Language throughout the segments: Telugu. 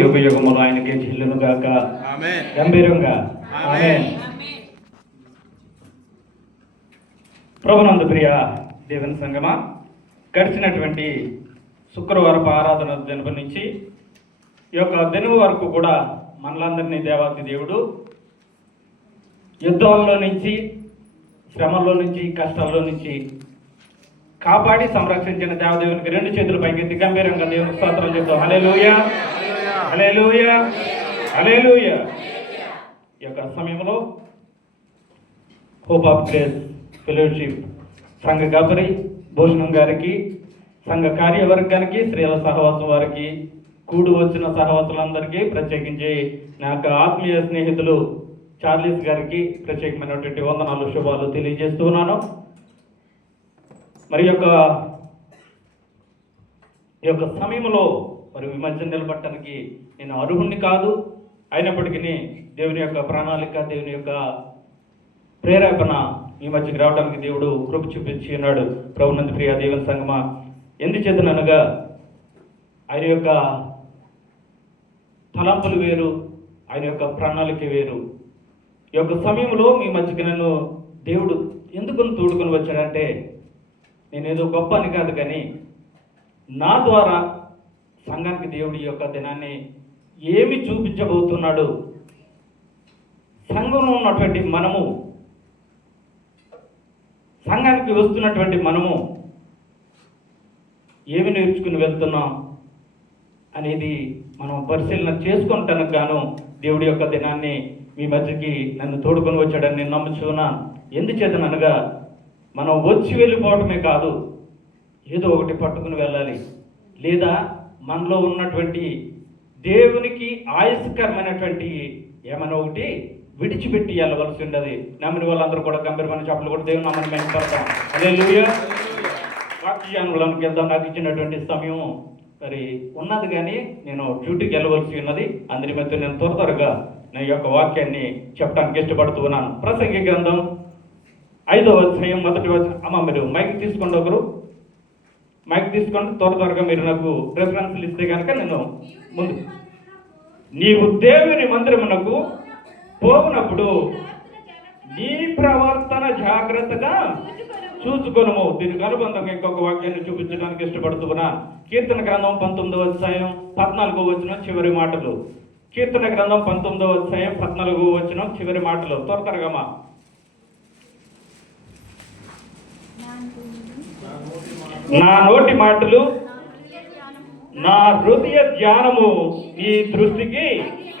యుగ యుగములు ఆయనకి చెల్లును గాక. గంభీరంగా ఆమేన్. ప్రభునందు ప్రియ దేవుని సంగమా, గడిచినటువంటి శుక్రవారపు ఆరాధన దినం నుంచి ఈ యొక్క దినం వరకు కూడా మనలందరినీ దేవాతి దేవుడు యుద్ధాల్లో నుంచి, శ్రమల్లో నుంచి, కష్టాల్లో నుంచి కాపాడి సంరక్షించిన దేవదేవునికి రెండు చేతులు పైకెత్తి గంభీరంగా దేవుని స్తోత్రం చెప్తాం. హల్లెలూయా, హల్లెలూయా, హల్లెలూయా. ఈ యొక్క సమయంలో హోప్ ఆఫ్ గ్రేస్ ఫెలోషిప్ సంఘ గబరి భూషణం గారికి, సంఘ కార్యవర్గానికి, స్త్రీల సహవాసం వారికి, కూడు వచ్చిన సహవాసులందరికీ, ప్రత్యేకించి నా యొక్క ఆత్మీయ స్నేహితులు చార్లీస్ గారికి ప్రత్యేకమైనటువంటి వందనాలు, శుభాలు తెలియజేస్తున్నాను. మరి ఈ యొక్క సమయంలో మరి ఈ మధ్య నిలబట్టడానికి నేను అర్హుణ్ణి కాదు. అయినప్పటికీ దేవుని యొక్క ప్రణాళిక, దేవుని యొక్క ప్రేరేపణ ఈ మధ్యకి రావడానికి దేవుడు కృప చూపించి ఉన్నాడు. ప్రభునందు ప్రియ దేవుని సంగమా, ఎందుచేతనగా ఆయన యొక్క తలంపులు వేరు, ఆయన యొక్క ప్రణాళిక వేరు. ఈ యొక్క సమయంలో మీ మధ్యకి నన్ను దేవుడు ఎందుకు తోడుకొని వచ్చాడంటే, నేనేదో గొప్ప అని కాదు, కానీ నా ద్వారా సంఘానికి దేవుడు ఈ యొక్క దినాన్ని ఏమి చూపించబోతున్నాడు, సంఘంలో ఉన్నటువంటి మనము, సంఘానికి వస్తున్నటువంటి మనము ఏమి నేర్చుకుని వెళ్తున్నాం అనేది మనం పరిశీలన చేసుకుంటానికి గాను దేవుడి యొక్క దినాన్ని మీ మధ్యకి నన్ను తోడుకొని వచ్చాడని నేను నమ్ముచున్నాను. ఎందుచేతనగా మనం వచ్చి వెళ్ళిపోవటమే కాదు, ఏదో ఒకటి పట్టుకుని వెళ్ళాలి, లేదా మనలో ఉన్నటువంటి దేవునికి ఆయుష్కరమైనటువంటి ఏమైనా ఒకటి విడిచిపెట్టి వెళ్ళవలసి ఉండదు. నమ్మిన వాళ్ళందరూ కూడా గంభీరమైన చెప్పలు కూడా దేవుని నమ్మని మేపడతాం. హల్లెలూయా. వాక్యానులకు వెళ్దాం. నాకు ఇచ్చినటువంటి సమయం మరి ఉన్నది, కానీ నేను డ్యూటీకి వెళ్ళవలసి ఉన్నది. అందరి మధ్య నేను త్వరగా నా యొక్క వాక్యాన్ని చెప్పడానికి ఇష్టపడుతూ ఉన్నాను. ప్రసంగి గ్రంథం 5వ అధ్యాయం 1వ వచనం. అమ్మ, మీరు మైక్ తీసుకోండి, ఒకరు మైక్ తీసుకోండి, త్వరగా మీరు నాకు రెఫరెన్స్లు ఇస్తే కనుక నేను ముందు. నీవు దేవుని మందిరమునకు పోవునప్పుడు నీ ప్రవర్తన జాగ్రత్తగా చూసుకొనుము. దీనికి అనుబంధంగా ఇంకొక వాక్యాన్ని చూపించడానికి ఇష్టపడుతున్నా. కీర్తన గ్రంథం 19వ అధ్యాయం 14వ వచనం చివరి మాటలు. కీర్తన గ్రంథం 19వ అధ్యాయం 14వ వచనం చివరి మాటలు. త్వరగా నా నోటి మాటలు, నా హృదయ ధ్యానము నీ దృష్టికి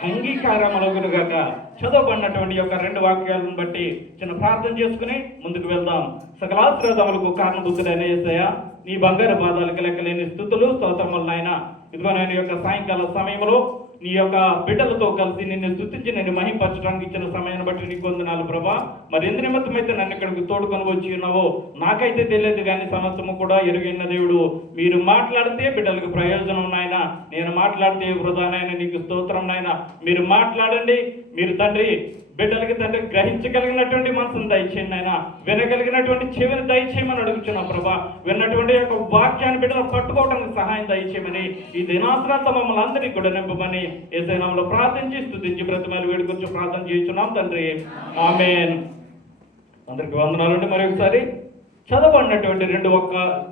అంగీకారమగునుగాక. చదవబడినటువంటి యొక్క రెండు వాక్యాలను బట్టి చిన్న ప్రార్థన చేసుకుని ముందుకు వెళ్దాం. సకలాశ్రదములకు కారణభూతుడైన యేసయ్య, నీ బంగారు పాదాలకు లెక్కలేని స్తుతులు, స్తోత్రములు నాయన. ఇదిగో నేను యొక్క సాయంకాల సమయంలో నీ యొక్క బిడ్డలతో కలిసి నిన్ను స్తుతించి నిన్ను మహింపరచడానికి ఇచ్చిన సమయాన్ని బట్టి నీకు వందనాలు ప్రభా. మరి ఎందు నిమిత్తమైతే నన్ను ఇక్కడికి తోడుకొని వచ్చి ఉన్నావో నాకైతే తెలియదు, కానీ సమస్తము కూడా ఎరుగైన దేవుడు. మీరు మాట్లాడితే బిడ్డలకు ప్రయోజనం నాయన, నేను మాట్లాడితే వృధా నాయన. నీకు స్తోత్రం నాయన. మీరు మాట్లాడండి. మీరు తండ్రి బిడ్డలకి తండ్రి గ్రహించగలిగినటువంటి మనసును దయచేయండి నాయన, వినగలిగినటువంటి చెవిని దయచేయమని అడుగుతున్నాం ప్రభా. విన్నటువంటి యొక్క వాక్యాన్ని బిడ్డలు పట్టుకోవడానికి సహాయం దయచేయమని, ఈ దినాశ్రాంత మమ్మల్ని అందరినీ కూడా నింపమని యేసయ్య నామములో ప్రార్థించి స్తుతించి బ్రతిమాలి వేడుకొంచు ప్రార్థన చేయించున్నాం తండ్రి. ఆమేన్. అందరికి వందనాలండి. మరి ఒకసారి చదవబడినటువంటి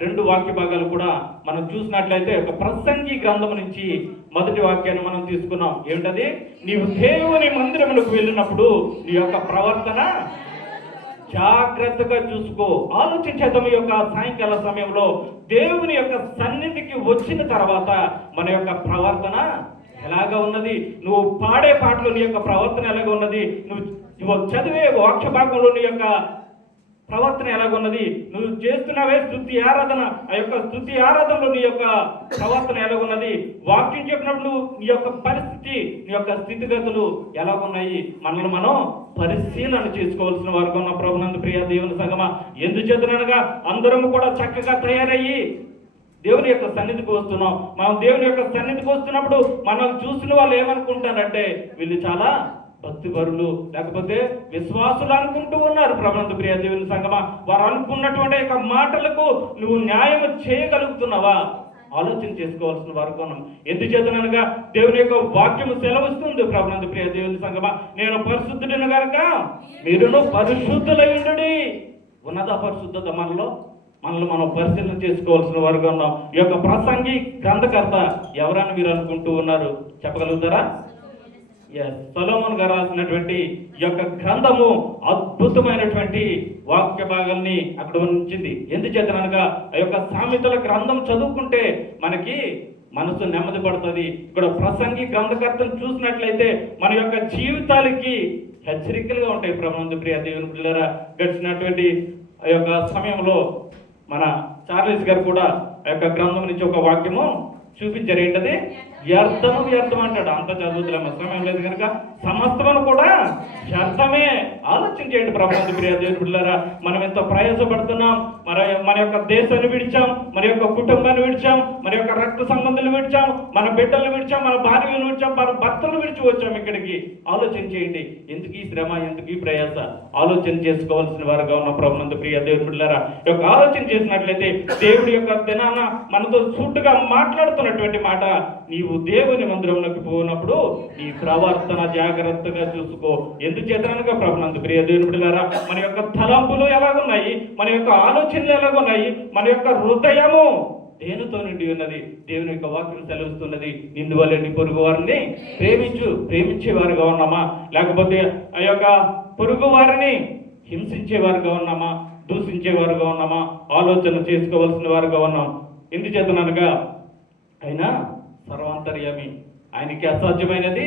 రెండు వాక్య భాగాలు కూడా మనం చూసినట్లయితే ఒక ప్రసంగి గ్రంథం నుంచి మొదటి వాక్యాన్ని మనం తీసుకున్నాం. ఏమిటది? నీవు దేవుని మందిరమునకు వెళ్ళినప్పుడు నీ యొక్క ప్రవర్తన జాగ్రత్తగా చూసుకో. ఆలోచించేద్దాం. ఈ యొక్క సాయంకాల సమయంలో దేవుని యొక్క సన్నిధికి వచ్చిన తర్వాత మన యొక్క ప్రవర్తన ఎలాగా ఉన్నది? నువ్వు పాడే పాటలో నీ యొక్క ప్రవర్తన ఎలాగ ఉన్నది? నువ్వు చదివే వాక్య భాగంలో నీ యొక్క ప్రవర్తన ఎలాగున్నది? నువ్వు చేస్తున్నావే స్తుతి ఆరాధన, ఆ యొక్క స్తుతి ఆరాధనలో నీ యొక్క ప్రవర్తన ఎలాగున్నది? వాక్యం చెప్పినప్పుడు నీ యొక్క పరిస్థితి, నీ యొక్క స్థితిగతులు ఎలాగున్నాయి? మనల్ని మనం పరిశీలన చేసుకోవాల్సిన వారికి ఉన్న ప్రభునందు ప్రియ దేవుని సంగమా. ఎందుచేతనగా అందరము కూడా చక్కగా తయారయ్యి దేవుని యొక్క సన్నిధికి వస్తున్నాం. మనం దేవుని యొక్క సన్నిధికి వస్తున్నప్పుడు మనం చూసిన వాళ్ళు ఏమనుకుంటారంటే, వీళ్ళు చాలా భక్తిపరులు, లేకపోతే విశ్వాసులు అనుకుంటూ ఉన్నారు. ప్రభునందు ప్రియ దేవుని సంగమా, వారు అనుకున్నటువంటి యొక్క మాటలకు నువ్వు న్యాయం చేయగలుగుతున్నావా? ఆలోచన చేసుకోవాల్సిన వారు ఉన్నాం. ఎందుచేతనగా దేవుని యొక్క వాక్యము సెలవిస్తుంది, ప్రభునందు ప్రియ దేవుని సంగమా, నేను పరిశుద్ధుడిని కనుక మీరును పరిశుద్ధులై ఉండుడి. ఉన్నత పరిశుద్ధత మనలో మనం పరిశీలన చేసుకోవాల్సిన వారుగా ఉన్నాం. ఈ యొక్క ప్రసంగి గ్రంథకర్త ఎవరని మీరు అనుకుంటూ ఉన్నారు, చెప్పగలుగుతారా? సొలొమోను గారు రాసినటువంటి ఈ యొక్క గ్రంథము అద్భుతమైనటువంటి వాక్య భాగాల్ని అక్కడ ఉంచింది. ఎందుచేతనగా ఆ యొక్క సామెతల గ్రంథం చదువుకుంటే మనకి మనసు నెమ్మది పడుతుంది. ఇక్కడ ప్రసంగి గ్రంథకర్తను చూసినట్లయితే మన యొక్క జీవితాలకి హెచ్చరికలుగా ఉంటాయి. ప్రభునందు ప్రియ దేవుని బిడ్డలారా, గడిచినటువంటి ఆ యొక్క సమయంలో మన చార్లెస్ గారు కూడా ఆ యొక్క గ్రంథం నుంచి ఒక వాక్యము చూపించారు. ఏంటది? వ్యర్థం అంటాడు. అంత చదువుతులేమో సమయం లేదు కనుక సమస్తమును కూడా వ్యర్థమే. ఆలోచించేయండి ప్రభునందు ప్రియ దేవుని బిడ్డలారా, మనం ఎంతో ప్రయాసపడుతున్నాం. మన యొక్క దేశాన్ని విడిచాం, మన యొక్క కుటుంబాన్ని విడిచాం, మన యొక్క రక్త సంబంధాలు విడిచాం, మన బిడ్డలను విడిచాం, మన భార్యలను విడిచాం, మన భర్తలను విడిచి వచ్చాం ఇక్కడికి. ఆలోచన చేయండి, ఎందుకు ఈ శ్రమ, ఎందుకు ఈ ప్రయాస? ఆలోచన చేసుకోవాల్సిన వారుగా ఉన్న ప్రభునందు ప్రియ దేవుని బిడ్డలారా, ఈ యొక్క ఆలోచన చేసినట్లయితే దేవుడి యొక్క దినాన మనతో సూటుగా మాట్లాడుతున్నటువంటి మాట, నీవు దేవుని మందిరంలోకి పోయినప్పుడు నీ ప్రవర్తన జాగ్రత్తగా చూసుకో. ఎందుచేతనగా ప్రభునందు ప్రియ దేవుని బిడ్డలారా, మన యొక్క తలంపులు ఎలాగున్నాయి, మన యొక్క ఆలోచనలు ఎలాగున్నాయి, మన యొక్క హృదయము దేనితో నిండి ఉన్నది? దేవుని యొక్క వాక్యం సెలవుస్తున్నది, నిన్ను వల్లే నీ పొరుగు వారిని ప్రేమించేవారుగా ఉన్నామా, లేకపోతే ఆ యొక్క పొరుగు వారిని హింసించేవారుగా ఉన్నామా, దూషించేవారుగా ఉన్నామా? ఆలోచన చేసుకోవాల్సిన వారుగా ఉన్నాం. ఎందుచేతనగా అయినా సర్వాంతర్యామి, ఆయనకి అసాధ్యమైనది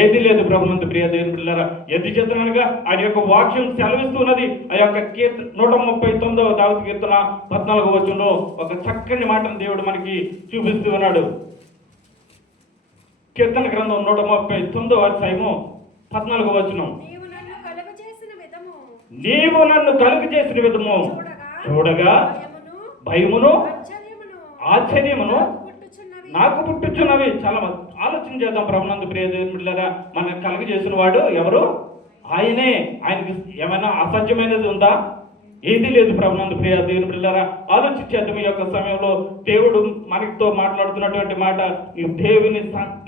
ఏది లేదు. ప్రభునందు ప్రియ దేవుని బిడ్డలారా, ఎందుచేతనగా ఆయన యొక్క వాక్యం సెలవిస్తున్నది. ఆ యొక్క 139వ దావీదు కీర్తన 14వ వచనంలో ఒక చక్కని మాటను దేవుడు మనకి చూపిస్తూ ఉన్నాడు. కీర్తన గ్రంథం 139వ అధ్యాయము 14వ వచనం, నీవు నన్ను కలుగు చేసిన విధము చూడగా భయమును ఆశ్చర్యమును నాకు పుట్టుచున్నవి. చాలా ఆలోచన చేద్దాం ప్రభునందు ప్రియ దేవుని బిడ్డలారా, మనకు కలుగ చేసిన వాడు ఎవరు? ఆయనే. ఆయనకి ఏమైనా అసాధ్యమైనది ఉందా? ఏది లేదు. ప్రభునందు ప్రియ దేవుని బిడ్డలారా, ఆలోచించేద్దాం. ఈ యొక్క సమయంలో దేవుడు మనతో మాట్లాడుతున్నటువంటి మాట, నీవు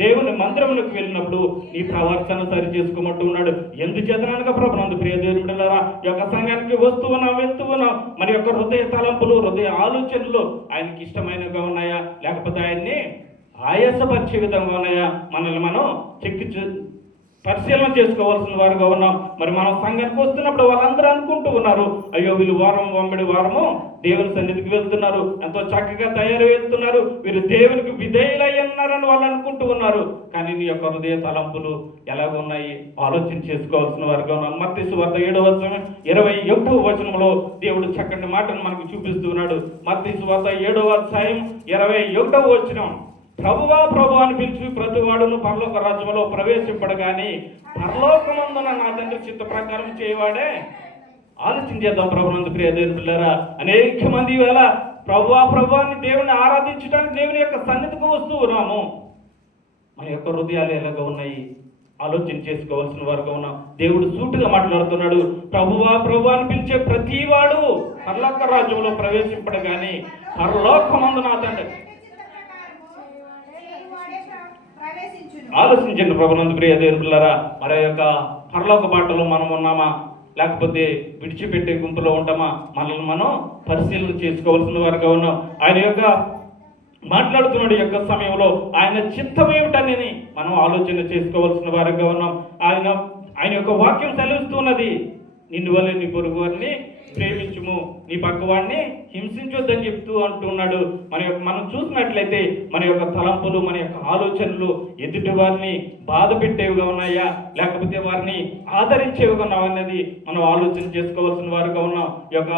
దేవుని మందిరంలోకి వెళ్ళినప్పుడు నీ ప్రవర్తన సరి చేసుకోమంటూ ఉన్నాడు. ఎందుచేతనగా ప్రభునందు ప్రియ దేవుని బిడ్డలారా, ఈ యొక్క సంఘానికి వస్తూ ఉన్నాం, వెళ్తూ ఉన్నాం. మన యొక్క హృదయ తలంపులు, హృదయ ఆలోచనలు ఆయనకి ఇష్టమైనవిగా ఉన్నాయా, లేకపోతే ఆయన్ని ఆయాసపరిచే విధంగా ఉన్నాయా? మనల్ని మనం పరిశీలన చేసుకోవాల్సిన వారుగా ఉన్నాం. మరి మనం సంఘానికి వస్తున్నప్పుడు వాళ్ళందరూ అనుకుంటూ ఉన్నారు, అయ్యో వీళ్ళు వారం వెంబడి వారము దేవుని సన్నిధికి వెళ్తున్నారు, ఎంతో చక్కగా తయారు వెళ్తున్నారు, వీరు దేవునికి విధేయులై ఉన్నారని వాళ్ళు అనుకుంటూ ఉన్నారు. కానీ నీ యొక్క హృదయ తలంపులు ఎలాగున్నాయి? ఆలోచన చేసుకోవాల్సిన వారుగా ఉన్నాం. మత్తయి సువార్త 7వ అధ్యాయం 21వ వచనంలో దేవుడు చక్కటి మాటను మనకు చూపిస్తూ ఉన్నాడు. మత్తయి సువార్త 7వ అధ్యాయం 21వ వచనం, ప్రభువా ప్రభు అని పిలిచి ప్రతి వాడును పరలోక రాజ్యంలో ప్రవేశింపడగాని పరలోకమందున నా తండ్రి చిత్త ప్రకారం చేయవాడే. ఆలోచన చేద్దాం ప్రభునందు ప్రియ దేవుని బిడ్డలారా, అనేక మంది వేళ ప్రభువా ప్రభు అని దేవుని ఆరాధించడానికి దేవుని యొక్క సన్నిధికి వస్తూ ఉన్నాము. మన యొక్క హృదయాలు ఎలాగ ఉన్నాయి? ఆలోచన చేసుకోవాల్సిన వారుగా ఉన్నాం. దేవుడు సూటుగా మాట్లాడుతున్నాడు, ప్రభువా ప్రభు అని పిలిచే ప్రతి వాడు పరలోక రాజ్యంలో ప్రవేశింపడగాని పరలోకమందు నా తండ్రి. ఆలోచించండి ప్రభునందు ప్రియ దేవుని బిడ్డలారా, మన యొక్క పరలోక బాటలో మనం ఉన్నామా, లేకపోతే విడిచిపెట్టే గుంపులో ఉంటామా? మనల్ని మనం పరిశీలన చేసుకోవాల్సిన వారుగా ఉన్నాం. ఆయన యొక్క మాట్లాడుతున్న యొక్క సమయంలో ఆయన చిత్తం ఏమిటని మనం ఆలోచన చేసుకోవాల్సిన వారుగా ఉన్నాం. ఆయన యొక్క వాక్యం సెలవిస్తున్నది, నిన్ను వల్లే నీ పొరుగు వారిని ప్రేమించుము, నీ పక్కవాడిని హింసించొద్దని చెప్తూ అంటున్నాడు. మనం చూసినట్లయితే మన యొక్క తలంపులు, మన యొక్క ఆలోచనలు ఎదుటి వారిని బాధ పెట్టేవిగా ఉన్నాయా, లేకపోతే వారిని ఆదరించేవిగా ఉన్నామనేది మనం ఆలోచన చేసుకోవాల్సిన వారుగా ఉన్నాం. ఈ యొక్క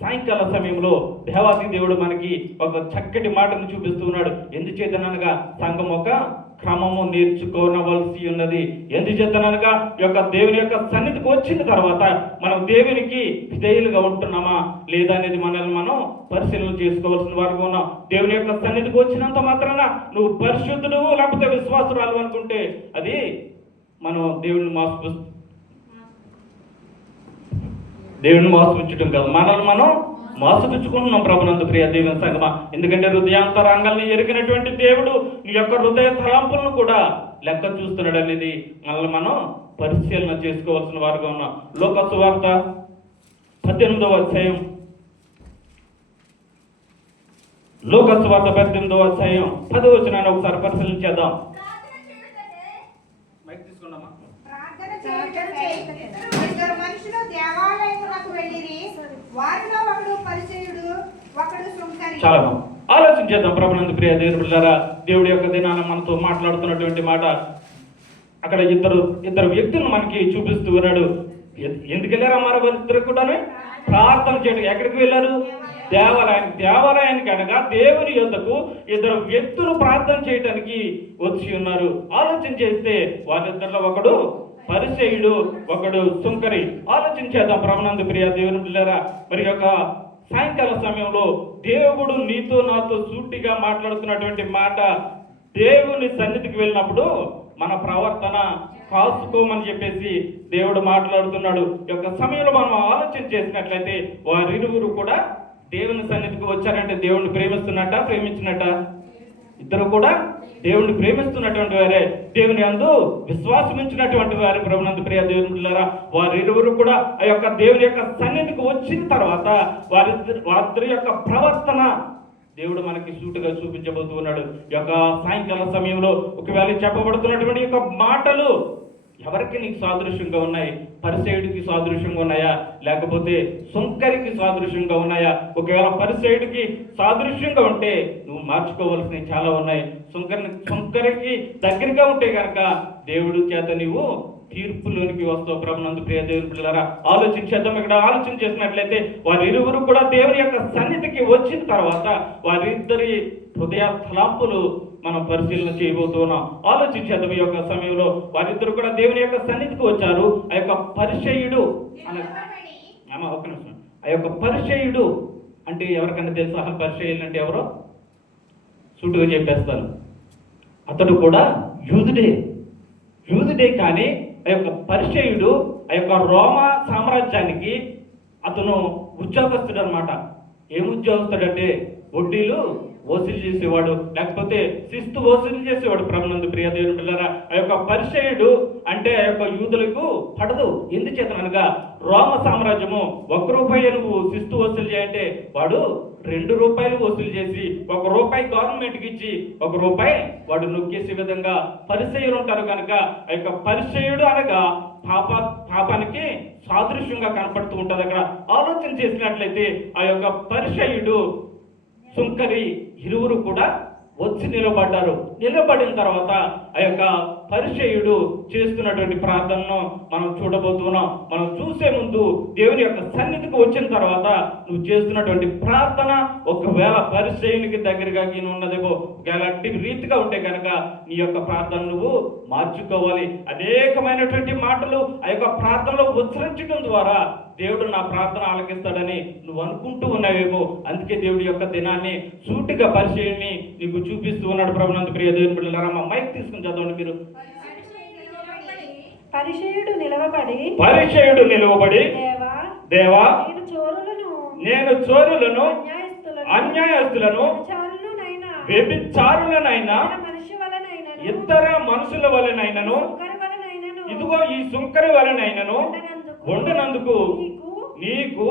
సాయంకాల సమయంలో దేవాది దేవుడు మనకి ఒక చక్కటి మాటను చూపిస్తూ ఉన్నాడు. ఎందుచేతనగా సంఘం ఒక క్రమము నేర్చుకోనవలసి ఉన్నది. ఎందుచేతనగా ఈ యొక్క దేవుని యొక్క సన్నిధికి వచ్చిన తర్వాత మనం దేవునికి విధేయులుగా ఉంటున్నామా లేదా అనేది మనల్ని మనం పరిశీలన చేసుకోవాల్సిన వారుగా ఉన్నాం. దేవుని యొక్క సన్నిధికి వచ్చినంత మాత్రాన నువ్వు పరిశుద్ధుడు లేకపోతే విశ్వాసురాలు అనుకుంటే అది మనం దేవుని మోసపుచ్చటం కాదు, మనల్ని మనం మోసపుచ్చుకుంటున్నాం ప్రభునందు ప్రియ దేవుని సంగమా. ఎందుకంటే హృదయాంతరాంగాల్ని ఎరిగినటువంటి దేవుడు నీ యొక్క హృదయ తలంపులను కూడా లెక్క చూస్తున్నాడు అనేది మనల్ని మనం పరిశీలన చేసుకోవాల్సిన వారుగా ఉన్నాం. లోక సువార్త 18వ అధ్యాయం, లోక సువార్త 18వ అధ్యాయం 10వ వచనాన్ని ఒకసారి పరిశీలించేద్దాం. మైక్ తీసుకున్నామా? ఇద్దరు మనుషులు దేవాలయమునకు వెళ్ళిరి, వారిలో ఒకడు పరిసయ్యుడు, ఒకడు సుంకరి. చాలా ఆలోచించేద్దాం ప్రభునందు ప్రియ దేవుని బిడ్డలారా. దేవుడి యొక్క దినాన మనతో మాట్లాడుతున్నటువంటి మాట అక్కడ ఇద్దరు వ్యక్తులను మనకి చూపిస్తూ ఉన్నాడు. ఎందుకు వెళ్ళారా? మరి ఇద్దరు కూడా ప్రార్థన చేయడం. ఎక్కడికి వెళ్ళారు? దేవాలయానికి అనగా దేవుని యొద్దకు ఇద్దరు వ్యక్తులు ప్రార్థన చేయడానికి వచ్చి ఉన్నారు. ఆలోచన చేస్తే వాళ్ళిద్దరిలో ఒకడు పరిసయ్యుడు, ఒకడు సుంకరి. ఆలోచించేద్దాం ప్రభునందు ప్రియ దేవుని బిడ్డలారా. మరి యొక్క సాయంకాల సమయంలో దేవుడు నీతో నాతో సూటిగా మాట్లాడుతున్నటువంటి మాట, దేవుని సన్నిధికి వెళ్ళినప్పుడు మన ప్రవర్తన కాసుకోమని చెప్పేసి దేవుడు మాట్లాడుతున్నాడు. ఈ యొక్క సమయంలో మనం ఆలోచన చేసినట్లయితే వారిరువురు కూడా దేవుని సన్నిధికి వచ్చారంటే దేవుణ్ణి ప్రేమించినట్ట. ఇద్దరు కూడా దేవుణ్ణి ప్రేమిస్తున్నటువంటి వారే, దేవుని యందు విశ్వాసం ఉంచినటువంటి వారి ప్రభునందు ప్రియ దేవుని బిడ్డలారా. వారిరువురు కూడా ఆ యొక్క దేవుని యొక్క సన్నిధికి వచ్చిన తర్వాత వారిద్దరి యొక్క ప్రవర్తన దేవుడు మనకి సూటుగా చూపించబోతూ ఉన్నాడు. ఈ యొక్క సాయంకాల సమయంలో ఒకవేళ చెప్పబడుతున్నటువంటి యొక్క మాటలు ఎవరికి నీకు సాదృశ్యంగా ఉన్నాయి? పరిసయ్యుడికి సాదృశ్యంగా ఉన్నాయా, లేకపోతే సుంకరికి సాదృశ్యంగా ఉన్నాయా? ఒకవేళ పరిసయ్యుడికి సాదృశ్యంగా ఉంటే నువ్వు మార్చుకోవాల్సినవి చాలా ఉన్నాయి. సుంకరికి దగ్గరగా ఉంటే కనుక దేవుడి చేత నీవు తీర్పులోనికి వస్తావు. ప్రభునందు ప్రియ దేవుని బిడ్డలారా, ఆలోచించేద్దాం. ఇక్కడ ఆలోచన చేసినట్లయితే వారిరువురు కూడా దేవుని యొక్క సన్నిధికి వచ్చిన తర్వాత వారిద్దరి హృదయ తలంపులు మనం పరిశీలన చేయబోతున్నాం. ఆలోచించేద్దాం. ఈ యొక్క సమయంలో వారిద్దరు కూడా దేవుని యొక్క సన్నిధికి వచ్చారు. ఆ యొక్క పరిసయ్యుడు ఒక్క నిమిషం. ఆ యొక్క పరిసయ్యుడు అంటే ఎవరికన్నా తెలుసా? పరిసయ్యులు అంటే ఎవరో సూటుగా చెప్పేస్తాను. అతడు కూడా యూదుడే కానీ ఆ యొక్క పరిసయ్యుడు ఆ యొక్క రోమా సామ్రాజ్యానికి అతను ఉద్యోగస్తుడు అనమాట. ఏం ఉద్యోగస్తుడంటే వడ్డీలు వసూలు చేసేవాడు, లేకపోతే శిస్తు వసూలు చేసేవాడు. ప్రభునందు ప్రియ దేవుని బిడ్డలారా, ఆ యొక్క పరిసయ్యుడు అంటే ఆ యొక్క యూదులకు పడదు. ఎందుచేత అనగా రోమ సామ్రాజ్యము ₹1 నువ్వు శిస్తు వసూలు చేయంటే వాడు ₹2 వసూలు చేసి ₹1 గవర్నమెంట్కి ఇచ్చి ₹1 వాడు నొక్కేసే విధంగా పరిసయ్యులు ఉంటారు. కనుక ఆ యొక్క పరిసయ్యుడు అనగా పాపానికి సాదృశ్యంగా కనపడుతూ ఉంటుంది. అక్కడ ఆలోచన చేసినట్లయితే ఆ యొక్క పరిసయ్యుడు సుంకరి ఇరువురు కూడా వచ్చి నిలబడిన తర్వాత ఆ యొక్క పరిసయ్యుడు చేస్తున్నటువంటి ప్రార్థనను మనం చూడబోతున్నాం. మనం చూసే ముందు దేవుని యొక్క సన్నిధికి వచ్చిన తర్వాత నువ్వు చేస్తున్నటువంటి ప్రార్థన ఒకవేళ పరిసయ్యునికి దగ్గరగా ఉన్నదేమో, ఒకవేళ అట్టి రీతిగా ఉంటే కనుక నీ యొక్క ప్రార్థన నువ్వు మార్చుకోవాలి. అనేకమైనటువంటి మాటలు ఆ యొక్క ప్రార్థనలో ఉచ్చరించడం ద్వారా దేవుడు నా ప్రార్థన ఆలకిస్తాడని నువ్వు అనుకుంటూ ఉన్నావేమో. అందుకే దేవుడి యొక్క దినాన్ని సూటిగా పరిచయాన్ని నీకు చూపిస్తూ ఉన్నాడు. ప్రభునందు ప్రియ దేవుని బిడ్డలారా, మైక్ తీసుకుని చదవండి మీరు. పరిసయ్యుడు నిలవబడి దేవా నేను చోరులను అన్యాయస్తులను వ్యభిచారులనైనా ఇతర మనుషుల వలనైనను ఇదిగో ఈ సుంకరి వలనైనను ఉండనందుకు నీకు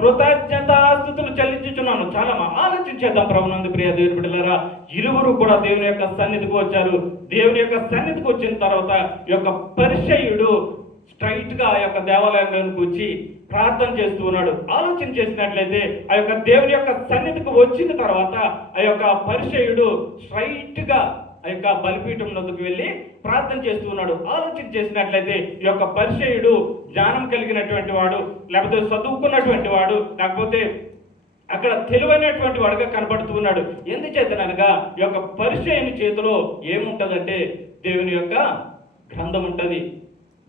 కృతజ్ఞతాస్తుతులు చెల్లించుచున్నాను. చాలా ఆలోచించేద్దాం. ప్రభునందు ప్రియ దేవుని బిడ్డలారా, ఇరువురు కూడా దేవుని యొక్క సన్నిధికి వచ్చారు. దేవుని యొక్క సన్నిధికి వచ్చిన తర్వాత ఈ యొక్క పరిసయ్యుడు స్ట్రైట్ గా ఆ యొక్క దేవాలయంలోకి వచ్చి ప్రార్థన చేస్తూ ఉన్నాడు. ఆలోచన చేసినట్లయితే ఆ యొక్క దేవుని యొక్క సన్నిధికి వచ్చిన తర్వాత ఆ యొక్క పరిసయ్యుడు స్ట్రైట్ గా ఆ యొక్క బలిపీఠం నొద్దుకు వెళ్ళి ప్రార్థన చేస్తూ ఉన్నాడు. ఆలోచన చేసినట్లయితే ఈ యొక్క పరిసయ్యుడు జ్ఞానం కలిగినటువంటి వాడు, లేకపోతే చదువుకున్నటువంటి వాడు, లేకపోతే అక్కడ తెలివైనటువంటి వాడుగా కనబడుతూ ఉన్నాడు. ఎందుచేతనగా ఈ యొక్క పరిసయ్యుని చేతిలో ఏముంటదంటే దేవుని యొక్క గ్రంథం ఉంటది.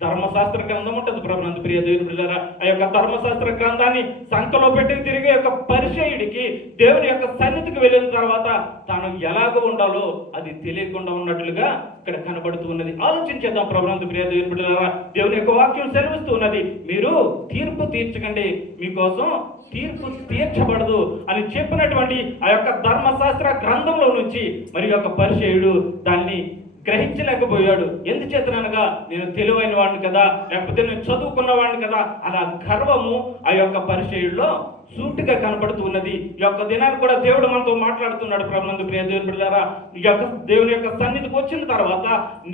ధర్మశాస్త్ర గ్రంథం ఉంటుంది ప్రభునందు ప్రియ దేవుని బిడ్డలారా. ఆ యొక్క ధర్మశాస్త్ర గ్రంథాన్ని సంకలో పెట్టి తిరిగే యొక్క పరిచయుడికి దేవుని యొక్క సన్నిధికి వెళ్ళిన తర్వాత తాను ఎలాగ ఉండాలో అది తెలియకుండా ఉన్నట్లుగా ఇక్కడ కనబడుతూ ఉన్నది. ఆలోచించేద్దాం ప్రభునందు ప్రియ దేవుని బిడ్డలారా. దేవుని యొక్క వాక్యం సెలవిస్తూ ఉన్నది, మీరు తీర్పు తీర్చకండి, మీకోసం తీర్పు తీర్చబడదు అని చెప్పినటువంటి ఆ యొక్క ధర్మశాస్త్ర గ్రంథంలో నుంచి మరి యొక్క పరిచయుడు దాన్ని గ్రహించలేకపోయాడు. ఎందుచేతనగా నేను తెలివైన వాడిని కదా, లేకపోతే నేను చదువుకున్న వాడిని కదా, అలా గర్వము ఆ యొక్క పరిచయుల్లో సూటిగా కనపడుతూ ఉన్నది. ఈ యొక్క దినాన్ని కూడా దేవుడు మనతో మాట్లాడుతున్నాడు ప్రభునందు ప్రియ దేవుని బిడ్డలారా. ఈ యొక్క దేవుని యొక్క సన్నిధికి వచ్చిన తర్వాత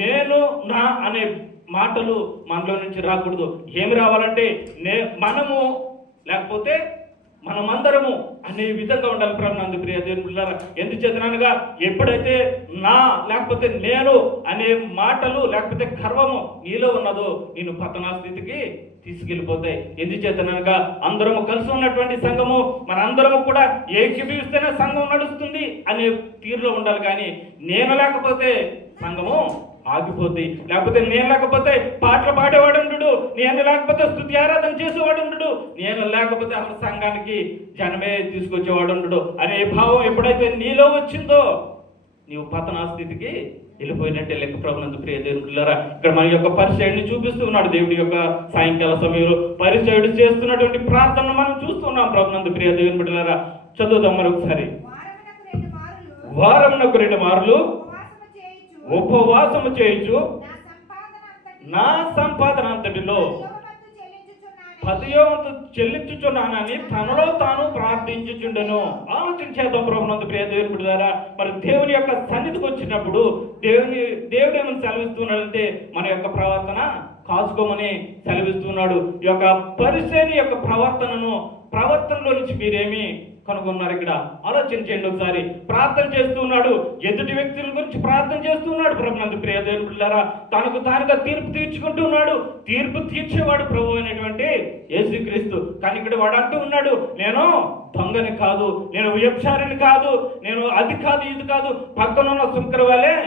నేను నా అనే మాటలు మనలో నుంచి రాకూడదు. ఏమి రావాలంటే మనము లేకపోతే మనమందరము అనే విధంగా ఉండాలి ప్రభునందు ప్రియ దేవుని బిడ్డలారా. ఎందుచేతనగా ఎప్పుడైతే నా లేకపోతే నేను అనే మాటలు లేకపోతే గర్వము నీలో ఉన్నదో నేను పతనా స్థితికి తీసుకెళ్ళిపోతాయి. ఎందుచేతనగా అందరము కలిసి ఉన్నటువంటి సంఘము మనందరము కూడా ఏకీభవిస్తేనే సంఘం నడుస్తుంది అనే తీరులో ఉండాలి. కానీ నేను లేకపోతే సంఘము ఆగిపోద్ది. లేకపోతే నేను లేకపోతే పాటలు పాడేవాడు ఉండడు, నేను లేకపోతే స్తుతి ఆరాధన చేసేవాడు ఉండడు, నేను లేకపోతే అసలు సంఘానికి జనమే తీసుకొచ్చేవాడు ఉండడు అనే భావం ఎప్పుడైతే నీలో వచ్చిందో నీవు పతనా స్థితికి వెళ్ళిపోయినట్టే లెక్క ప్రభునందు ప్రియ దేవుని బిడ్డలారా. ఇక్కడ మన యొక్క పరిచయుడిని చూపిస్తూ ఉన్నాడు దేవుడి యొక్క సాయంకాల సమయంలో. పరిచయుడు చేస్తున్నటువంటి ప్రార్థనను మనం చూస్తున్నాం ప్రభునందు ప్రియ దేవుని బిడ్డలారా. చదువుదాం మరొకసారి. వారమునకు 2 మార్లు ఉపవాసము చేయించు, నా సంపాదన అంతటిలో 10వ వంతు చెల్లించుచున్నానని తనలో తాను ప్రార్థించుచుండెను. ఆలోచించేద్దాం ప్రభునందు ప్రియ దేవుని బిడ్డలారా. మరి దేవుని యొక్క సన్నిధికి వచ్చినప్పుడు దేవుడు ఏమని సెలవిస్తున్నాడంటే మన యొక్క ప్రవర్తన కాచుకోమని సెలవిస్తున్నాడు. ఈ యొక్క పరిచయుని యొక్క ప్రవర్తనలో నుంచి మీరేమి కనుగొన్నారు? ఇక్కడ ఆలోచన చేయండి ఒకసారి. ప్రార్థన చేస్తున్నాడు, ఎదుటి వ్యక్తుల గురించి ప్రార్థన చేస్తున్నాడు ప్రభునందు ప్రియ దేవుని బిడ్డలారా. తనకు తానుగా తీర్పు తీర్చుకుంటున్నాడు. తీర్పు తీర్చేవాడు ప్రభు అయినటువంటి యేసుక్రీస్తు. కానీ ఇక్కడ వాడు అంటూ ఉన్నాడు, నేను దొంగని కాదు, నేను వ్యభిచారిని కాదు, నేను అది కాదు ఇది కాదు, పక్కనున్న సుంకరవాలే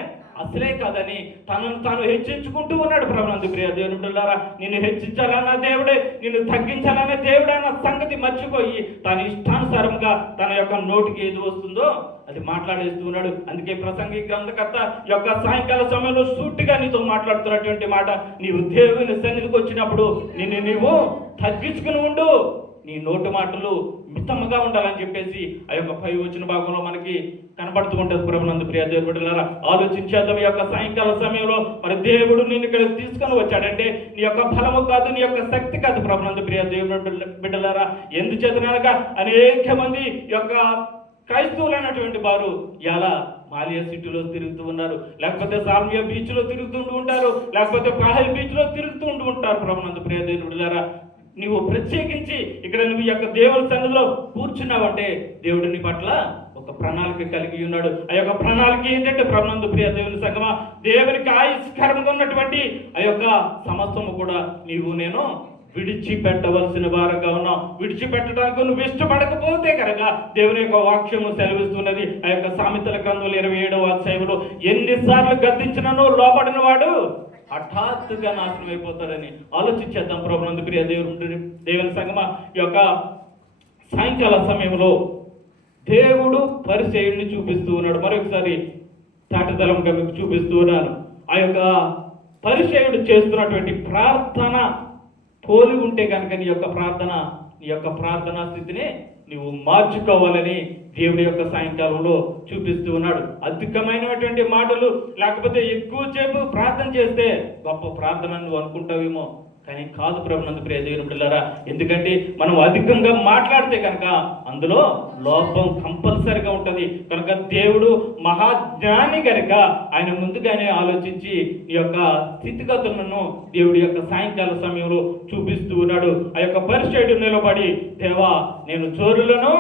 అసలే కాదని తనను తాను హెచ్చించుకుంటూ ఉన్నాడు ప్రభునందు ప్రియ దేవుని బిడ్డలారా. నిన్ను హెచ్చించాలన్న దేవుడే, నిన్ను తగ్గించాలనే దేవుడే అన్న సంగతి మర్చిపోయి తన ఇష్టానుసారంగా తన యొక్క నోటికి ఏది వస్తుందో అది మాట్లాడేస్తూ ఉన్నాడు. అందుకే ప్రసంగి గ్రంథకర్త యొక్క సాయంకాల సమయంలో సూటిగా నీతో మాట్లాడుతున్నటువంటి మాట, నీవు దేవుని సన్నిధికి వచ్చినప్పుడు నిన్ను నీవు తగ్గించుకుని ఉండు, నీ నోటి మాటలు మితముగా ఉండాలని చెప్పేసి ఆ యొక్క 5వ వచన భాగంలో మనకి కనబడుతూ ఉంటుంది ప్రభునందు ప్రియ దేవుని బిడ్డలారా. ఆలోచించేద్దాం. ఈ యొక్క సాయంకాల సమయంలో మరి దేవుడు నిన్ను ఇక్కడ తీసుకొని వచ్చాడంటే నీ యొక్క బలము కాదు, నీ యొక్క శక్తి కాదు ప్రభునందు ప్రియ దేవుని బిడ్డలారా. ఎందుచేతనగా అనేక మంది యొక్క క్రైస్తవులైనటువంటి వారు ఎలా మాలియా సిటీలో తిరుగుతూ ఉన్నారు, లేకపోతే సాల్మియా బీచ్ లో తిరుగుతూ ఉంటారు, లేకపోతే పాహెల్ బీచ్ లో తిరుగుతూ ఉంటారు ప్రభునందు ప్రియ దేవుని బిడ్డలారా. నువ్వు ప్రత్యేకించి ఇక్కడ నువ్వు యొక్క దేవుని సన్నిధిలో కూర్చున్నావంటే దేవుడు నీ పట్ల ఒక ప్రణాళిక కలిగి ఉన్నాడు. ఆ యొక్క ప్రణాళిక ఏంటంటే ప్రభునందు ప్రియ దేవుని సంగమా, దేవునికి ఆయుష్కరంగా ఉన్నటువంటి ఆ యొక్క సమస్తము కూడా నీవు నేను విడిచిపెట్టవలసిన వారంగా ఉన్నావు. విడిచిపెట్టడానికి నువ్వు ఇష్టపడకపోతే కనుక దేవుని యొక్క వాక్యము సెలవిస్తున్నది. ఆ యొక్క సామెతల గ్రంథంలో 27వ అధ్యాయంలో ఎన్నిసార్లు గద్దించినను లోపడిన వాడు హఠాత్తుగా నాశనం అయిపోతాడని. ఆలోచించేద్దాం ప్రభునందు ప్రియ దేవుని సంగమా. ఈ యొక్క సాయంకాల సమయంలో దేవుడు పరిచయుడిని చూపిస్తూ ఉన్నాడు. మరొకసారి తాటితలంగా మీకు చూపిస్తూ ఉన్నాను. ఆ యొక్క పరిచయుడు చేస్తున్నటువంటి ప్రార్థన పోలి ఉంటే కనుక నీ యొక్క ప్రార్థనా స్థితిని నువ్వు మార్చుకోవాలని దేవుడి యొక్క సాయంకాలంలో చూపిస్తూ ఉన్నాడు. అధికమైనటువంటి మాటలు లేకపోతే ఎక్కువసేపు ప్రార్థన చేస్తే గొప్ప ప్రార్థన నువ్వు అనుకుంటావేమో, కానీ కాదు ప్రభునందు ప్రియ దేవుని బిడ్డలారా. ఎందుకంటే మనం అధికంగా మాట్లాడితే కనుక అందులో లోపం కంపల్సరిగా ఉంటుంది. కనుక దేవుడు మహాజ్ఞాని కనుక ఆయన ముందుగానే ఆలోచించి ఈ యొక్క స్థితిగతులను దేవుడి యొక్క సాయంకాల సమయంలో చూపిస్తూ ఉన్నాడు. ఆ యొక్క పరిచయుడు నిలబడి, దేవా నేను చోరులను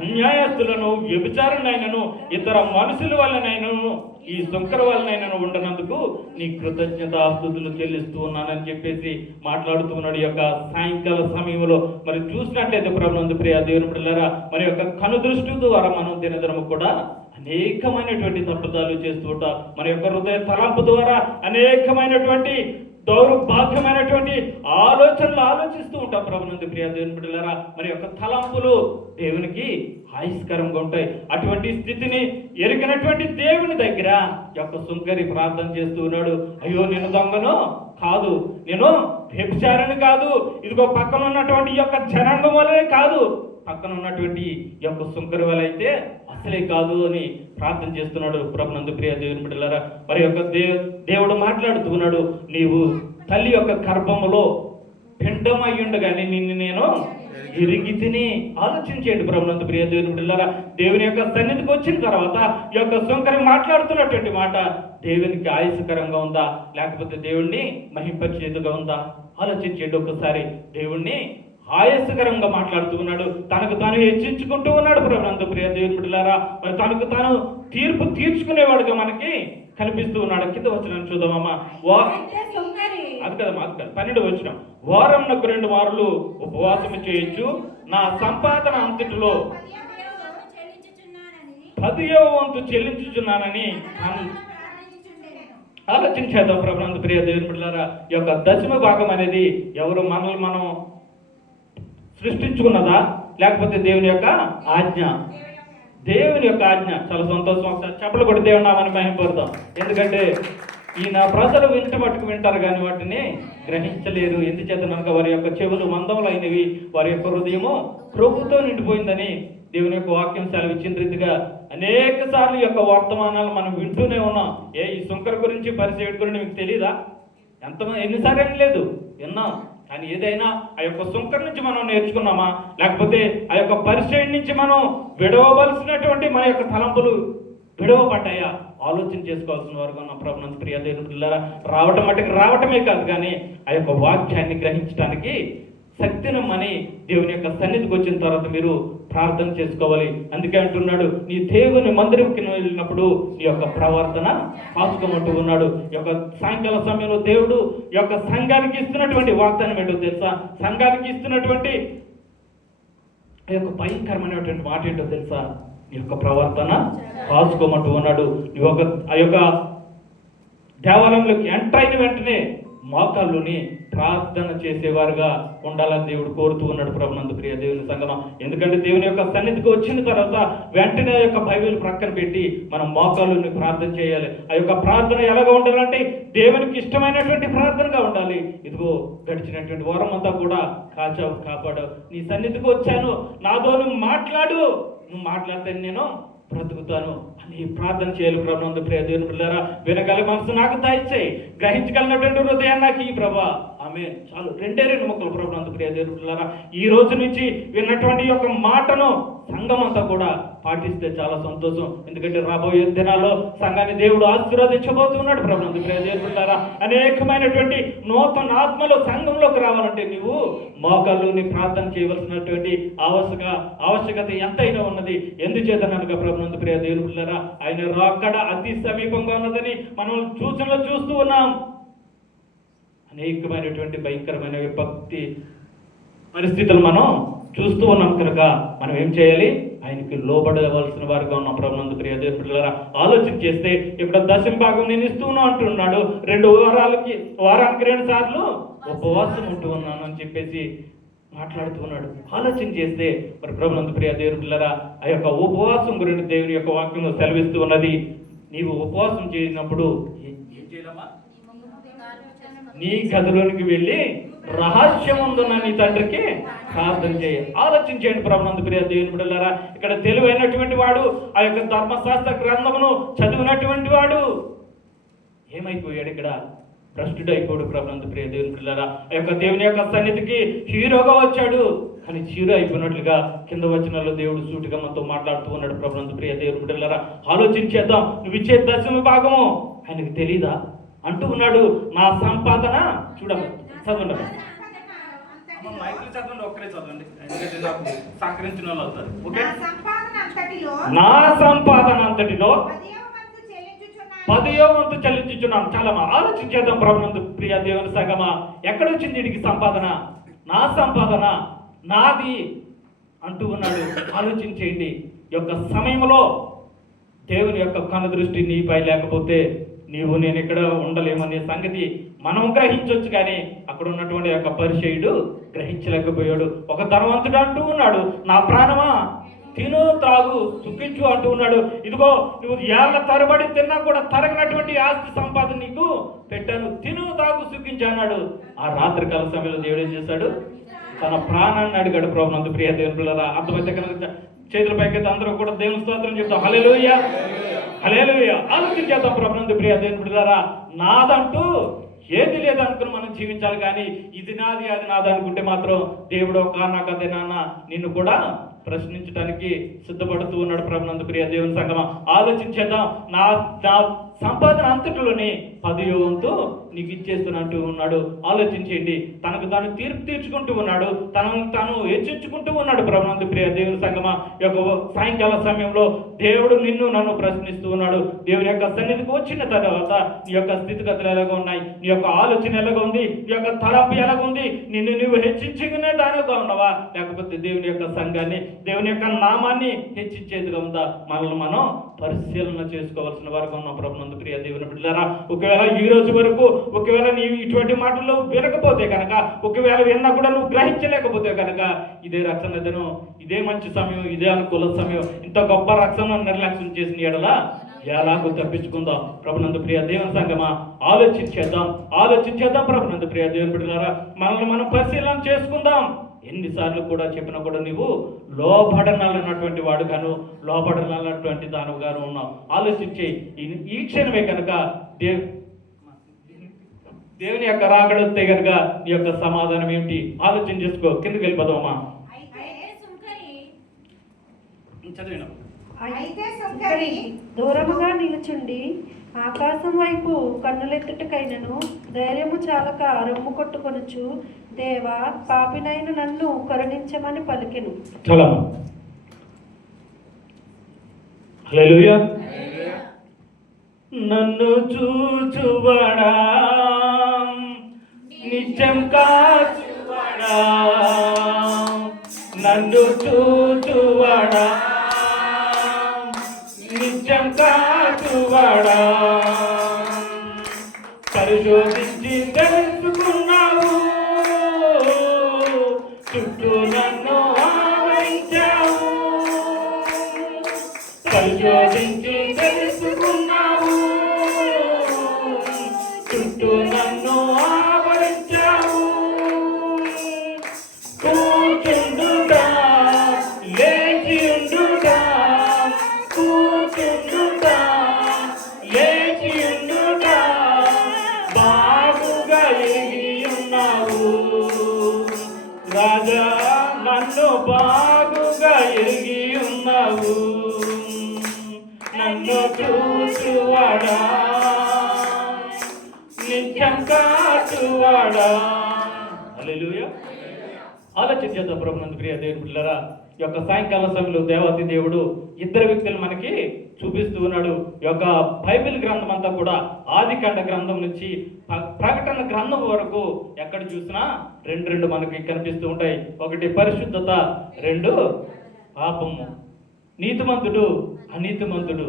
అన్యాయస్తులను వ్యభిచారులైనను ఇతర మనుషుల వల్లనైనను ఈ సుంకర వల్లనైనా ఉండనందుకు నీ కృతజ్ఞతాస్తుతులు చెల్లిస్తూ ఉన్నానని చెప్పేసి మాట్లాడుతూ ఉన్నాడు. ఈ యొక్క సాయంకాల సమయంలో మరి చూసినట్లయితే ప్రభునందు ప్రియ దేవుని బిడ్డలారా, మరి యొక్క కనుదృష్టి ద్వారా మనం దినదినము కూడా అనేకమైనటువంటి తప్పుదాలు చేస్తూ ఉంటాం. మన యొక్క హృదయ తలంపు ద్వారా అనేకమైనటువంటి దౌర్భాగ్యమైనటువంటి ఆలోచనలు ఆలోచిస్తూ ఉంటాం ప్రభునందు ప్రియ దేవుని బిడ్డలారా. మరి యొక్క తలంపులు దేవునికి హాయిస్కరంగా ఉంటాయి. అటువంటి స్థితిని ఎరిగినటువంటి దేవుని దగ్గర యొక్క సుంకరి ప్రార్థన చేస్తూ ఉన్నాడు. అయ్యో నేను దొంగను కాదు, నేను వ్యభిచారిని కాదు, ఇదిగో పక్కన ఉన్నటువంటి యొక్క జనాంగం వల్లే కాదు, పక్కన ఉన్నటువంటి యొక్క సుంకరి వల్ల అయితే అసలే కాదు అని ప్రార్థన చేస్తున్నాడు ప్రభునందు ప్రియ దేవుని బిడ్డలారా. మరి యొక్క దేవుడు మాట్లాడుతూ ఉన్నాడు, నీవు తల్లి యొక్క గర్భములో పిండమై ఉండగానే నిన్ను నేను ఎరిగి తిని. ఆలోచించేయండి ప్రభునందు ప్రియ దేవుని బిడ్డలారా. దేవుని యొక్క సన్నిధికి వచ్చిన తర్వాత ఈ యొక్క సుంకరి మాట్లాడుతున్నటువంటి మాట దేవునికి ఆయుష్కరంగా ఉందా, లేకపోతే దేవుణ్ణి మహింపచేదుగా ఉందా? ఆలోచించేయండి ఒక్కసారి. దేవుణ్ణి ఆయాసకరంగా మాట్లాడుతూ ఉన్నాడు, తనకు తాను హెచ్చించుకుంటూ ఉన్నాడు ప్రభునందు ప్రియ దేవుని బిడ్డలారా. మరి తనకు తాను తీర్పు తీర్చుకునేవాడుగా మనకి కనిపిస్తూ ఉన్నాడు. కింద వచ్చిన చూద్దామమ్మా. అది కదా 12 వచనం. వారంనకు 2 మార్లు ఉపవాసం చేయొచ్చు, నా సంపాదన అంతటిలో 10వ వంతు చెల్లించుచున్నానని ఆలోచించేద్దాం ప్రభునందు ప్రియ దేవుని బిడ్డలారా. ఈ యొక్క దశమ భాగం అనేది ఎవరు మనల్ని మనం సృష్టించుకున్నదా, లేకపోతే దేవుని యొక్క ఆజ్ఞ? దేవుని యొక్క ఆజ్ఞ. చాలా సంతోషం. ఒకసారి చెప్పలు కొట్టి దేవుని నామాన్ని మహిమపడతాం. ఎందుకంటే ఈయన ప్రజలు వింట మట్టుకు వింటారు కానీ వాటిని గ్రహించలేరు. ఎందుచేతనగా వారి యొక్క చెవులు మందములైనవి, వారి యొక్క హృదయము ప్రభుతో నిండిపోయిందని దేవుని యొక్క వాక్యం సెలవిచ్చిన రీతిగా అనేక సార్లు యొక్క వర్తమానాలు మనం వింటూనే ఉన్నాం. ఈ సుంకర గురించి పరిచయం గురించి మీకు తెలీదా? ఎన్నిసార్లు లేదు విన్నాం. కానీ ఏదైనా ఆ యొక్క సుంకర నుంచి మనం నేర్చుకున్నామా, లేకపోతే ఆ యొక్క పరిచయం నుంచి మనం విడవవలసినటువంటి మన యొక్క తలంపులు విడవబడ్డాయా? ఆలోచన చేసుకోవాల్సిన వారు ఉన్న ప్రభునందు ప్రియ దేవుని బిడ్డలారా. రావటమే కాదు కానీ ఆ యొక్క వాక్యాన్ని గ్రహించడానికి శక్తినమ్మని దేవుని యొక్క సన్నిధికి వచ్చిన తర్వాత మీరు ప్రార్థన చేసుకోవాలి. అందుకే అంటున్నాడు, నీ దేవుని మందిరంకి వెళ్ళినప్పుడు నీ యొక్క ప్రవర్తన కాచుకోమంటూ ఉన్నాడు. ఈ యొక్క సాయంకాల సమయంలో దేవుడు ఈ యొక్క సంఘానికి ఇస్తున్నటువంటి వాగ్దానం ఏంటో తెలుసా? సంఘానికి ఇస్తున్నటువంటి ఆ యొక్క భయంకరమైనటువంటి మాట ఏంటో తెలుసా? నీ యొక్క ప్రవర్తన కాచుకోమంటూ ఉన్నాడు. ఆ యొక్క దేవాలయంలోకి ఎంటర్ అయిన వెంటనే మోకాళ్ళుని ప్రార్థన చేసేవారుగా ఉండాలని దేవుడు కోరుతూ ఉన్నాడు ప్రభునందు ప్రియ దేవుని సంగమా. ఎందుకంటే దేవుని యొక్క సన్నిధికి వచ్చిన తర్వాత వెంటనే యొక్క బైబిల్ ప్రక్కన పెట్టి మనం మోకాళ్ళుని ప్రార్థన చేయాలి. ఆ యొక్క ప్రార్థన ఎలాగ ఉండాలంటే దేవునికి ఇష్టమైనటువంటి ప్రార్థనగా ఉండాలి. ఇదిగో గడిచినటువంటి వారం అంతా కూడా కాచావు, కాపాడు, నీ సన్నిధికి వచ్చాను, నాతో నువ్వు మాట్లాడు, నువ్వు మాట్లాడితే నేను బ్రతుకుతాను అని ప్రార్థన చేయాలి ప్రభునందు ప్రియ దేవుని బిడ్డలారా. వినగల మనసు నాకు దయచేయి, గ్రహించగలిగినటువంటి హృదయాన్ని నాకు ఈ ప్రభా. ఆమె చాలు. 2 ముక్కలు ప్రభునందు ప్రియ దేవుని బిడ్డలారా. ఈ రోజు నుంచి విన్నటువంటి యొక్క మాటను సంఘం అంతా కూడా పాటిస్తే చాలా సంతోషం. ఎందుకంటే రాబోయే దినాల్లో సంఘాన్ని దేవుడు ఆశీర్వదించబోతున్నాడు ప్రభునందు ప్రియ దేవుని బిడ్డలారా. అనేకమైనటువంటి నూతన ఆత్మలో సంఘంలోకి రావాలంటే నువ్వు మోకాళ్ళుని ప్రార్థన చేయవలసినటువంటి ఆవశ్యకత ఎంతైనా ఉన్నది. ఎందుచేతనగా ప్రభునందు ప్రియ దేవుని బిడ్డలారా, ఆయన రాకడ అతి సమీపంగా ఉన్నదని మనం సూచనలు చూస్తూ ఉన్నాం. అనేకమైనటువంటి భయంకరమైన విపత్తి పరిస్థితులు మనం చూస్తూ ఉన్నాం కనుక మనం ఏం చేయాలి? ఆయనకి లోబడవలసిన వారుగా ఉన్నాం ప్రభునందు ప్రియ దేవుని బిడ్డలారా. ఆలోచన చేస్తే ఇక్కడ 10వ భాగం నేను ఇస్తూ అంటున్నాడు. 2 వారానికి 2 సార్లు ఉపవాసం ఉంటూ ఉన్నాను అని చెప్పేసి మాట్లాడుతూ ఉన్నాడు. ఆలోచన చేస్తే మరి ప్రభునందు ప్రియ దేవుని బిడ్డలారా, ఆ యొక్క ఉపవాసం గురించి దేవుని యొక్క వాక్యంలో సెలవిస్తూ ఉన్నది. నీవు ఉపవాసం చేసినప్పుడు ఏం చేయాలమ్మా? నీ గదిలోనికి వెళ్ళి రహస్యముందున్న నీ తండ్రికి ప్రార్థన చేయ. ఆలోచించేయండి ప్రభునందు ప్రియ దేవుని బిడ్డలారా. ఇక్కడ తెలివైనటువంటి వాడు, ఆ యొక్క ధర్మశాస్త్ర గ్రంథమును చదివినటువంటి వాడు ఏమైపోయాడు? ఇక్కడ భ్రష్టుడైపోయాడు ప్రభునందు ప్రియ దేవుని బిడ్డలారా. ఆ యొక్క దేవుని యొక్క సన్నిధికి హీరోగా వచ్చాడు, కానీ హీరో అయిపోయినట్లుగా కింద వచనాల్లో దేవుడు సూటిగా మనతో మాట్లాడుతూ ఉన్నాడు ప్రభునందు ప్రియ దేవుని బిడ్డలారా. ఆలోచించేద్దాం. నువ్వు ఇచ్చే 10వ భాగము ఆయనకు తెలీదా అంటూ ఉన్నాడు. నా సంపాదన చూడము. చదవండి మైకులు చదవండి, ఒక్కరే చదవండి, ఎందుకంటే నాకు సహకరించిన వాళ్ళు అవుతారు. ఓకే. నా సంపాదన అంతటిలో 10వ వంతు చెల్లించుచున్నాను. చాలా ఆలోచించేద్దాం ప్రభునందు ప్రియ దేవుని సంగమా. ఎక్కడ వచ్చింది వీడికి సంపాదన? నా సంపాదన నాది అంటూ ఉన్నాడు. ఆలోచించేయండి. ఈ యొక్క సమయంలో దేవుని యొక్క కనుదృష్టి నీపై లేకపోతే నీవు నేను ఇక్కడ ఉండలేమనే సంగతి మనం గ్రహించవచ్చు, కానీ అక్కడ ఉన్నటువంటి యొక్క పరిచయుడు గ్రహించలేకపోయాడు. ఒక ధనవంతుడు అంటూ ఉన్నాడు, నా ప్రాణమా తిను తాగు సుఖించు అంటూ ఉన్నాడు. ఇదిగో నువ్వు ఏళ్ల తరబడి తిన్నా కూడా తరగనటువంటి ఆస్తి సంపాదన నీకు పెట్టాను, తిను తాగు సుఖించు అన్నాడు. ఆ రాత్రి కాల సమయంలో దేవుడు ఏం చేశాడు? తన ప్రాణాన్ని అడిగాడు. ప్రభునందు ప్రియ దేవుని పిల్లరా, అర్థమైతే కనుక చేతుల పైకి అందరూ కూడా దేవుని స్తోత్రం చెప్తాం. హల్లెలూయా, హల్లెలూయా. ఆలోచించేద్దాం. ప్రభునందు ప్రియ దేవుని పిల్లరా, నాదంటూ ఏది లేదనుకుని మనం జీవించాలి, కానీ ఇది నాది అది నాది అనుకుంటే మాత్రం దేవుడు ఒక నాకు అదే నాన్న నిన్ను కూడా ప్రశ్నించడానికి సిద్ధపడుతూ ఉన్నాడు. ప్రభునందు ప్రియ దేవుని సంగమా, ఆలోచించేద్దాం. నా సంపాదన అంతటిలోని 10వ వంతు నీకు ఇచ్చేస్తున్నట్టు ఉన్నాడు. ఆలోచించండి. తనకు తాను తీర్పు తీర్చుకుంటూ ఉన్నాడు, తనను తాను హెచ్చించుకుంటూ ఉన్నాడు. ప్రభునందు ప్రియ దేవుని సంగమా, ఈ యొక్క సాయంకాల సమయంలో దేవుడు నిన్ను నన్ను ప్రశ్నిస్తూ ఉన్నాడు. దేవుని యొక్క సన్నిధికి వచ్చిన తర్వాత నీ యొక్క స్థితిగతులు ఎలాగ ఉన్నాయి, నీ యొక్క ఆలోచన ఎలాగ ఉంది, నీ యొక్క తలంపు ఎలాగ ఉంది, నిన్ను నువ్వు హెచ్చించుకునే దానిగా ఉన్నావా, లేకపోతే దేవుని యొక్క సంఘాన్ని దేవుని యొక్క నామాన్ని హెచ్చించేదిగా ఉందా? మనల్ని మనం పరిశీలన చేసుకోవాల్సిన వారుగా ఉన్నాం. ప్రభునందు ప్రియ దేవుని బిడ్డలారా, ఒకవేళ ఈ రోజు వరకు ఒకవేళ నీవు ఇటువంటి మాటలు వినకపోతే కనుక, ఒకవేళ విన్నా కూడా నువ్వు గ్రహించలేకపోతే కనుక, ఇదే రక్షణ దినం, ఇదే మంచి సమయం, ఇదే అనుకూల సమయం. ఇంత గొప్ప రక్షణ నిర్లక్ష్యం చేసిన ఎడల ఎలాగో తప్పించుకుందాం. ప్రభునందు ప్రియ దేవుని సంగమా, ఆలోచించేద్దాం. ప్రభునందు ప్రియ దేవుని బిడ్డలారా, మనల్ని మనం పరిశీలన చేసుకుందాం. ఎన్నిసార్లు కూడా చెప్పినా కూడా నీవు లోబడనన్నటువంటి వాడు గాను, లోబడనన్నటువంటి దాను గాను ఉన్నావు. ఆలోచించి ఈ క్షణమే కనుక దేవుని యొక్క రాకడొస్తే కనుక నీ యొక్క సమాధానం ఏమిటి ఆలోచన చేసుకో. కిందకి వెళ్ళిపోదామా? అయితే సుంకరి దూరముగా నిలుచుండి ఆకాశం వైపు కన్నులెత్తుటకైనను ధైర్యము చాలక రొమ్ము కొట్టుకొనుచు, దేవా పాపినైన నన్ను కరుణించమని పలికెను. చలమా. హల్లెలూయా. నన్ను చూచువాడా, నిత్యం కాచువాడా, నన్ను చూచువాడా, నిత్యం కాచువాడా, పరిశోధించి తెలుసుకున్నావు, చుట్టూ నన్ను ఆవరించావు, పరిశోధించి తెలుసుకున్నావు, చుట్టూ నన్ను ఆవరించావు. కూర్చుండుగా లేచి ఉండుగా, కూర్చుండుగా లేచి ఉండుగా, బాగుగా ఎరిగి ఉన్నావు రాజా, నన్ను బాగుగా ఎరిగి ఉన్నావు, నన్ను చూచువాడా, నిత్యం కాచువాడా. హల్లెలూయా. ఆలోచించేద్దాం. ప్రభునందు ప్రియ దేవుని బిడ్డలారా, ఈ యొక్క సాయంకాల సమయంలో దేవాతి దేవుడు ఇద్దరు వ్యక్తులు మనకి చూపిస్తూ ఉన్నాడు. ఈ యొక్క బైబిల్ గ్రంథం అంతా కూడా ఆదికాండ గ్రంథం నుంచి ప్రకటన గ్రంథం వరకు ఎక్కడ చూసినా రెండు మనకి కనిపిస్తూ ఉంటాయి. ఒకటి పరిశుద్ధత, రెండు పాపము, నీతిమంతుడు అనీతిమంతుడు,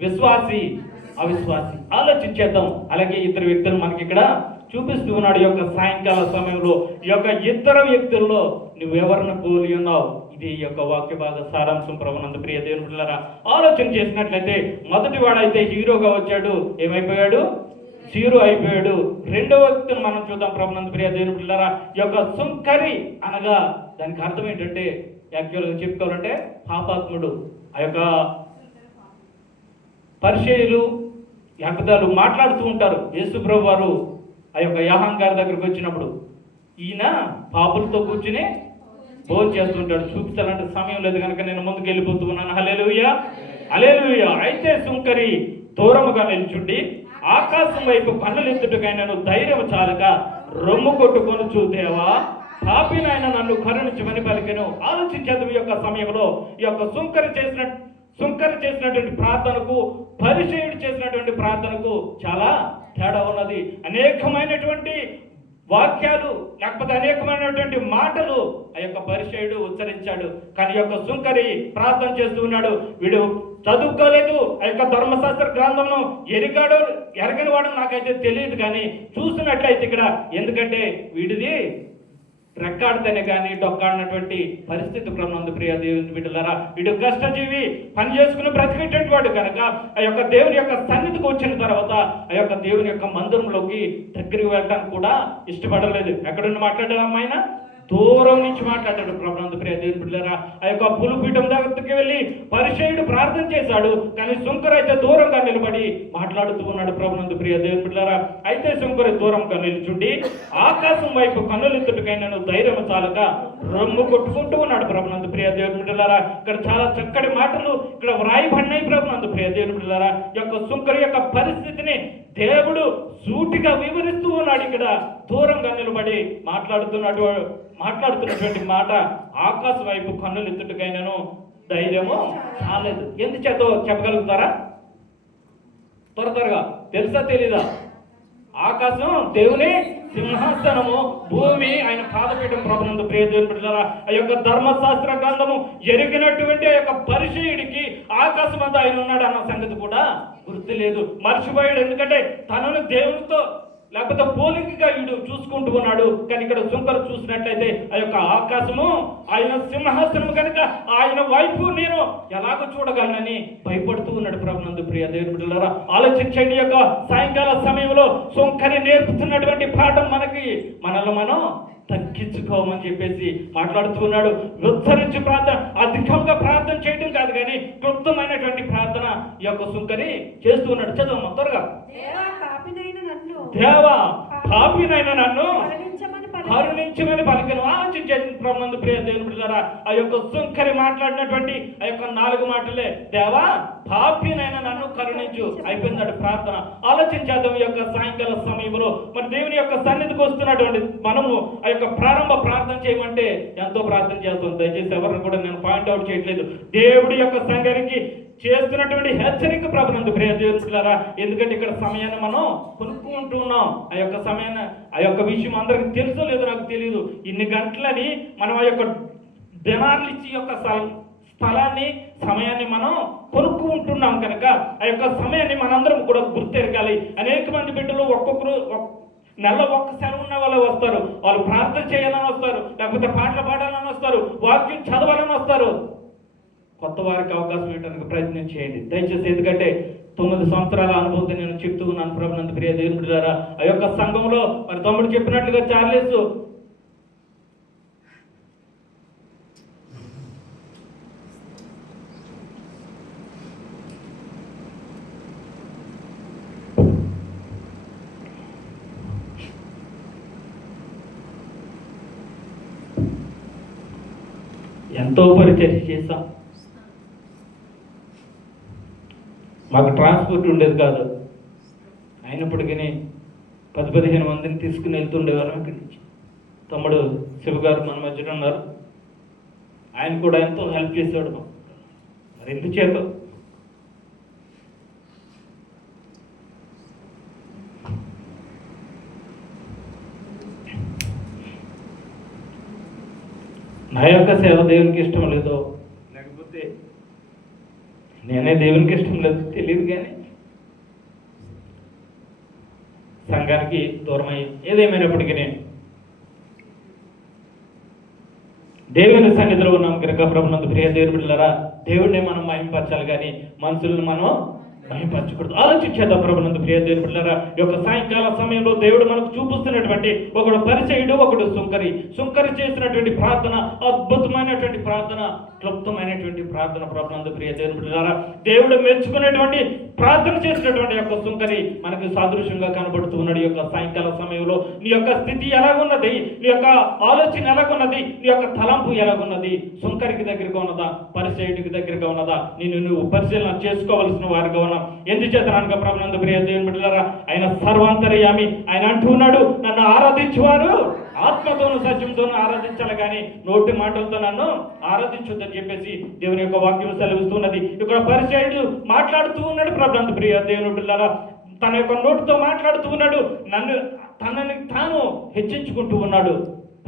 విశ్వాసి అవిశ్వాసి. ఆలోచించేద్దాం. అలాగే ఇద్దరు వ్యక్తులు మనకి ఇక్కడ చూపిస్తూ ఉన్నాడు. ఈ యొక్క సాయంకాల సమయంలో ఈ యొక్క ఇద్దరు వ్యక్తుల్లో నువ్వెవరిని పోలి ఉన్నావు? ఇది ఈ యొక్క వాక్య భాగ సారాంశం. ప్రభునందు ప్రియ దేవుని బిడ్డలారా, ఆలోచన చేసినట్లయితే మొదటి వాడైతే హీరోగా వచ్చాడు, ఏమైపోయాడు? జీరో అయిపోయాడు. రెండవ వ్యక్తిని మనం చూద్దాం. ప్రభునందు ప్రియ దేవుని బిడ్డలారా, ఈ యొక్క సుంకరి అనగా దానికి అర్థం ఏంటంటే, యాక్చువల్గా చెప్పుకోవాలంటే పాపాత్ముడు. ఆ యొక్క పరిచయులు యాకదాలు మాట్లాడుతూ ఉంటారు. యేసు ప్రభు వారు ఆ యొక్క యాహాం గారి దగ్గరకు వచ్చినప్పుడు, ఈయన పాపులతో కూర్చుని భోజనం చేస్తుంటాడు. చూపించాలంటే సమయం లేదు కనుక నేను ముందుకు వెళ్ళిపోతూ ఉన్నాను. హల్లెలూయా, హల్లెలూయా. అయితే సుంకరి దూరముగా నిల్చుండి ఆకాశం వైపు కన్నులెత్తుటకైనను ధైర్యం చాలక రొమ్ము కొట్టుకొనుచు, దేవా పాపినైన నన్ను కరుణించమని పలికెను. ఆలోచించేది ఈ యొక్క సమయంలో ఈ యొక్క సుంకరి చేసినటువంటి ప్రార్థనకు, పరిచయుడు చేసినటువంటి ప్రార్థనకు చాలా తేడా ఉన్నది. అనేకమైనటువంటి వాక్యాలు లేకపోతే అనేకమైనటువంటి మాటలు ఆ యొక్క పరిచయుడు ఉచ్చరించాడు, కానీ యొక్క సుంకరి ప్రార్థన చేస్తూ ఉన్నాడు. వీడు చదువుకోలేదు, ఆ యొక్క ధర్మశాస్త్ర గ్రంథంను ఎరగని వాడు నాకైతే తెలియదు. కానీ చూసినట్లయితే ఇక్కడ ఎందుకంటే వీడిది రెక్కాడితేనే కానీ డొక్కాడినటువంటి పరిస్థితి ప్రభునందు ప్రియ దేవుని బిడ్డలారా, వీడు కష్టజీవి, పని చేసుకుని బ్రతికేటటువంటి వాడు కనుక ఆ యొక్క దేవుని యొక్క సన్నిధికి వచ్చిన తర్వాత ఆ యొక్క దేవుని యొక్క మందిరంలోకి దగ్గరికి వెళ్ళడానికి కూడా ఇష్టపడలేదు. ఎక్కడున్న మాట్లాడాము, ఆయన దూరం నుంచి మాట్లాడాడు ప్రభునందు ప్రియ దేవుని బిడ్డలారా. ఆ యొక్క పులిపీఠం దగ్గరికి వెళ్ళి పరిచయుడు ప్రార్థన చేశాడు, కానీ సుంకరు అయితే దూరంగా నిలబడి మాట్లాడుతూ ఉన్నాడు ప్రభునందు ప్రియ దేవుని బిడ్డలారా. అయితే సుంకరు దూరంగా నిల్చుండి ఆకాశం వైపు కన్నులెత్తుటకైనను ధైర్యం చాలక రొమ్ము కొట్టుకుంటూ ఉన్నాడు ప్రభునందు ప్రియ దేవుని బిడ్డలారా. ఇక్కడ చాలా చక్కటి మాటలు ఇక్కడ వ్రాయబడినాయి ప్రభునందు ప్రియ దేవుని బిడ్డలారా. యొక్క సుంకరు యొక్క పరిస్థితిని దేవుడు సూటిగా వివరిస్తూ ఉన్నాడు. ఇక్కడ దూరంగా నిలబడి మాట్లాడుతున్నటువంటి మాట, ఆకాశం వైపు కన్నులు ఎత్తుటకైనను ధైర్యము చాలేదు. ఎందుచేతో చెప్పగలుగుతారా? త్వరగా తెలుసా తెలీదా? ఆకాశం దేవుని సింహాసనము, భూమి ఆయన పాదపీఠం ప్రభునందు ప్రియ దేవుని బిడ్డలారా. ఆ యొక్క ధర్మశాస్త్ర గ్రంథము ఎరిగినటువంటి ఆ యొక్క పరిచయుడికి ఆకాశం అంతా ఆయన ఉన్నాడు అన్న సంగతి కూడా గుర్తు లేదు, మర్చిపోయాడు. ఎందుకంటే తనను దేవునితో లేకపోతే పోలికగా వీడు చూసుకుంటూ ఉన్నాడు. కానీ ఇక్కడ సుంకరు చూసినట్లయితే ఆ యొక్క ఆకాశము ఆయన సింహాసనము కనుక ఆయన వైపు నేను ఎలాగో చూడగలనని భయపడుతూ ఉన్నాడు ప్రభునందు ప్రియ దేవుని బిడ్డలారా. ఆలోచించండి, యొక్క సాయంకాల సమయంలో సుంకరి నేర్పుతున్నటువంటి పాఠం మనల్ని మనం తగ్గించుకోమని చెప్పేసి మాట్లాడుతూ ఉన్నాడు. ఉచ్చరించి ప్రార్థన, అధికంగా ప్రార్థన చేయడం కాదు కానీ క్లుప్తమైనటువంటి ప్రార్థన ఈ యొక్క సుంకరి చేస్తూ ఉన్నాడు. చదువు త్వరగా. దేవా పాపినైనా నన్ను కరుణించమని పలికను. ఆలోచించేసి ప్రభునందు ప్రియ దేవుని బిడ్డలారా, ఆ యొక్క సుంకరి మాట్లాడినటువంటి ఆ యొక్క 4 మాటలే, దేవా పాపినైనా నన్ను కరుణించు, అయిపోయింది ప్రార్థన. ఆలోచించేద్దాం ఈ యొక్క సాయంకాల సమయంలో మరి దేవుని యొక్క సన్నిధికి వస్తున్నటువంటి మనము ఆ యొక్క ప్రారంభ ప్రార్థన చేయమంటే ఎంతో ప్రార్థన చేస్తాం. దయచేసి ఎవరిని కూడా నేను పాయింట్అవుట్ చేయట్లేదు. దేవుడి యొక్క సంఘానికి చేస్తున్నటువంటి హెచ్చరిక ప్రభునందు ప్రియ దేవుని బిడ్డలారా. ఎందుకంటే ఇక్కడ సమయాన్ని మనం కొనుక్కుంటూ ఉన్నాం. ఆ యొక్క సమయాన్ని, ఆ యొక్క విషయం అందరికి తెలుసో లేదో నాకు తెలియదు. ఇన్ని గంటలని మనం ఆ యొక్క దినాలు ఇచ్చి యొక్క స్థలాన్ని, సమయాన్ని మనం కొనుక్కుంటున్నాం కనుక ఆ యొక్క సమయాన్ని మనందరం కూడా గుర్తెరగాలి. అనేక మంది బిడ్డలు ఒక్కొక్కరు నెలలో ఒక్క సెలవు ఉన్న వాళ్ళు వస్తారు, వాళ్ళు ప్రార్థన చేయాలని వస్తారు, లేకపోతే పాటలు పాడాలని వస్తారు, వాక్యం చదవాలని వస్తారు. కొత్త వారికి అవకాశం ఇవ్వడానికి ప్రయత్నం చేయండి దయచేసి. ఎందుకంటే 9 సంవత్సరాల అనుభూతి నేను చెప్తూ ఉన్నాను ప్రభునందు ప్రియ దేవుని బిడ్డలారా. ఆ యొక్క సంఘంలో మరి తమ్ముడు చెప్పినట్లుగా చార్లెస్ ఎంతో పరిచర్య చేశాం. మాకు ట్రాన్స్పోర్ట్ ఉండేది కాదు, అయినప్పటికీ 10-15 మందిని తీసుకుని వెళ్తుండేవారు ఇక్కడి నుంచి. తమ్ముడు శివ గారు మన మధ్యలో ఉన్నారు, ఆయన కూడా ఎంతో హెల్ప్ చేశాడు. మరి ఎందుచేత నా యొక్క సేవ దేవునికి ఇష్టం లేదో, లేకపోతే నేనే దేవునికి ఇష్టం లేదు తెలియదు, కానీ సంఘానికి దూరమై ఏదేమైనప్పటికీ నేను దేవుని సన్నిధిలో ఉన్నాం కనుక ప్రభునందు ప్రియ దేవుని బిడ్డలారా, దేవుడిని మనం మహింపరచాలి కానీ మనుషులను మనం మహింపరచకూడదు. ఆలోచించేద్దాం ప్రభునందు ప్రియ దేవుని బిడ్డలారా. ఈ యొక్క సాయంకాల సమయంలో దేవుడు మనకు చూపిస్తున్నటువంటి ఒకడు పరిచయుడు, ఒకడు సుంకరి చేసినటువంటి ప్రార్థన అద్భుతమైనటువంటి ప్రార్థన, క్లుప్తమైనటువంటి ప్రార్థన ప్రభునందు ప్రియ దేవుని బిడ్డలారా. దేవుడు మెచ్చుకునేటువంటి ప్రార్థన చేసినటువంటి యొక్క సుంకరి మనకు సాదృశ్యంగా కనబడుతూ ఉన్నాడు. ఈ యొక్క సాయంకాల సమయంలో నీ యొక్క స్థితి ఎలాగున్నది, నీ యొక్క ఆలోచన ఎలాగున్నది, నీ యొక్క తలంపు ఎలాగున్నది, సుంకరికి దగ్గరగా ఉన్నదా, పరిచయుడికి దగ్గరగా ఉన్నదా, నువ్వు పరిశీలన చేసుకోవలసిన వారిగా ఉన్నా. ఎందుచేతనగా ప్రభునందు ప్రియ దేవుని బిడ్డలారా, ఆయన సర్వాంతర్యామి. ఆయన అంటూ ఉన్నాడు, నన్ను ఆరాధించువారు ఆత్మతోను సత్యంతోనూ ఆరాధించాలి కానీ నోటి మాటలతో నన్ను ఆరాధించొద్దని చెప్పేసి దేవుని యొక్క వాక్యం సెలవిస్తున్నది. ఇక్కడ పరిచయుడు మాట్లాడుతూ ఉన్నాడు ప్రభునందు ప్రియ దేవుని బిడ్డలారా, తన యొక్క నోటితో మాట్లాడుతూ ఉన్నాడు, తనని తాను హెచ్చించుకుంటూ ఉన్నాడు.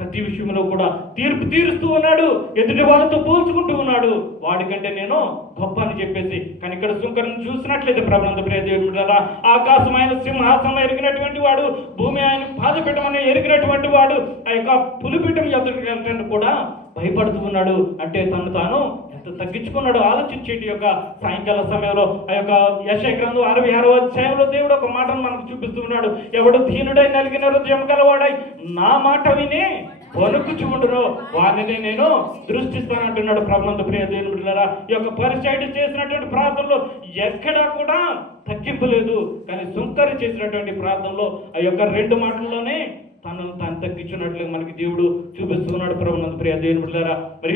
ప్రతి విషయంలో కూడా తీర్పు తీరుస్తూ ఉన్నాడు, ఎదుటి వాళ్ళతో పోల్చుకుంటూ ఉన్నాడు. వాడికంటే నేను గొప్ప అని చెప్పేసి. కానీ ఇక్కడ సుంకరుని చూసినట్లయితే ప్రభునందు ప్రియ దేవుని బిడ్డలారా, ఆకాశం ఆయన సింహాసనం ఎరిగినటువంటి వాడు, భూమి ఆయన పాదపీఠం అని ఎరిగినటువంటి వాడు, ఆ యొక్క పులిపీఠం ఎదుటికి వెళ్ళడానికి కూడా భయపడుతూ ఉన్నాడు. అంటే తను తాను ఎంత తగ్గించుకున్నాడు ఆలోచించేటి యొక్క సాయంకాల సమయంలో. ఆ యొక్క యెషయా గ్రంథం 66వ అధ్యాయంలో దేవుడు ఒక మాటను మనకు చూపిస్తూ ఉన్నాడు. ఎవడు దీనుడై నలిగిన హృదయం గలవాడై నా మాట విని వణుకుచుకుంటును వారిని నేను దృష్టిస్తానంటున్నాడు ప్రభునందు ప్రియ దేవుని బిడ్డలారా. ఈ యొక్క పరిచయుడు చేసినటువంటి ప్రార్థనలో ఎక్కడా కూడా తగ్గింపు లేదు. కానీ సుంకరి చేసినటువంటి ప్రార్థనలో ఆ యొక్క 2 మాటల్లోనే తనను తాను తగ్గించున్నట్లు మనకి దేవుడు చూపిస్తున్నాడు ప్రభునందు ప్రియ దేవుని బిడ్డలారా. మరి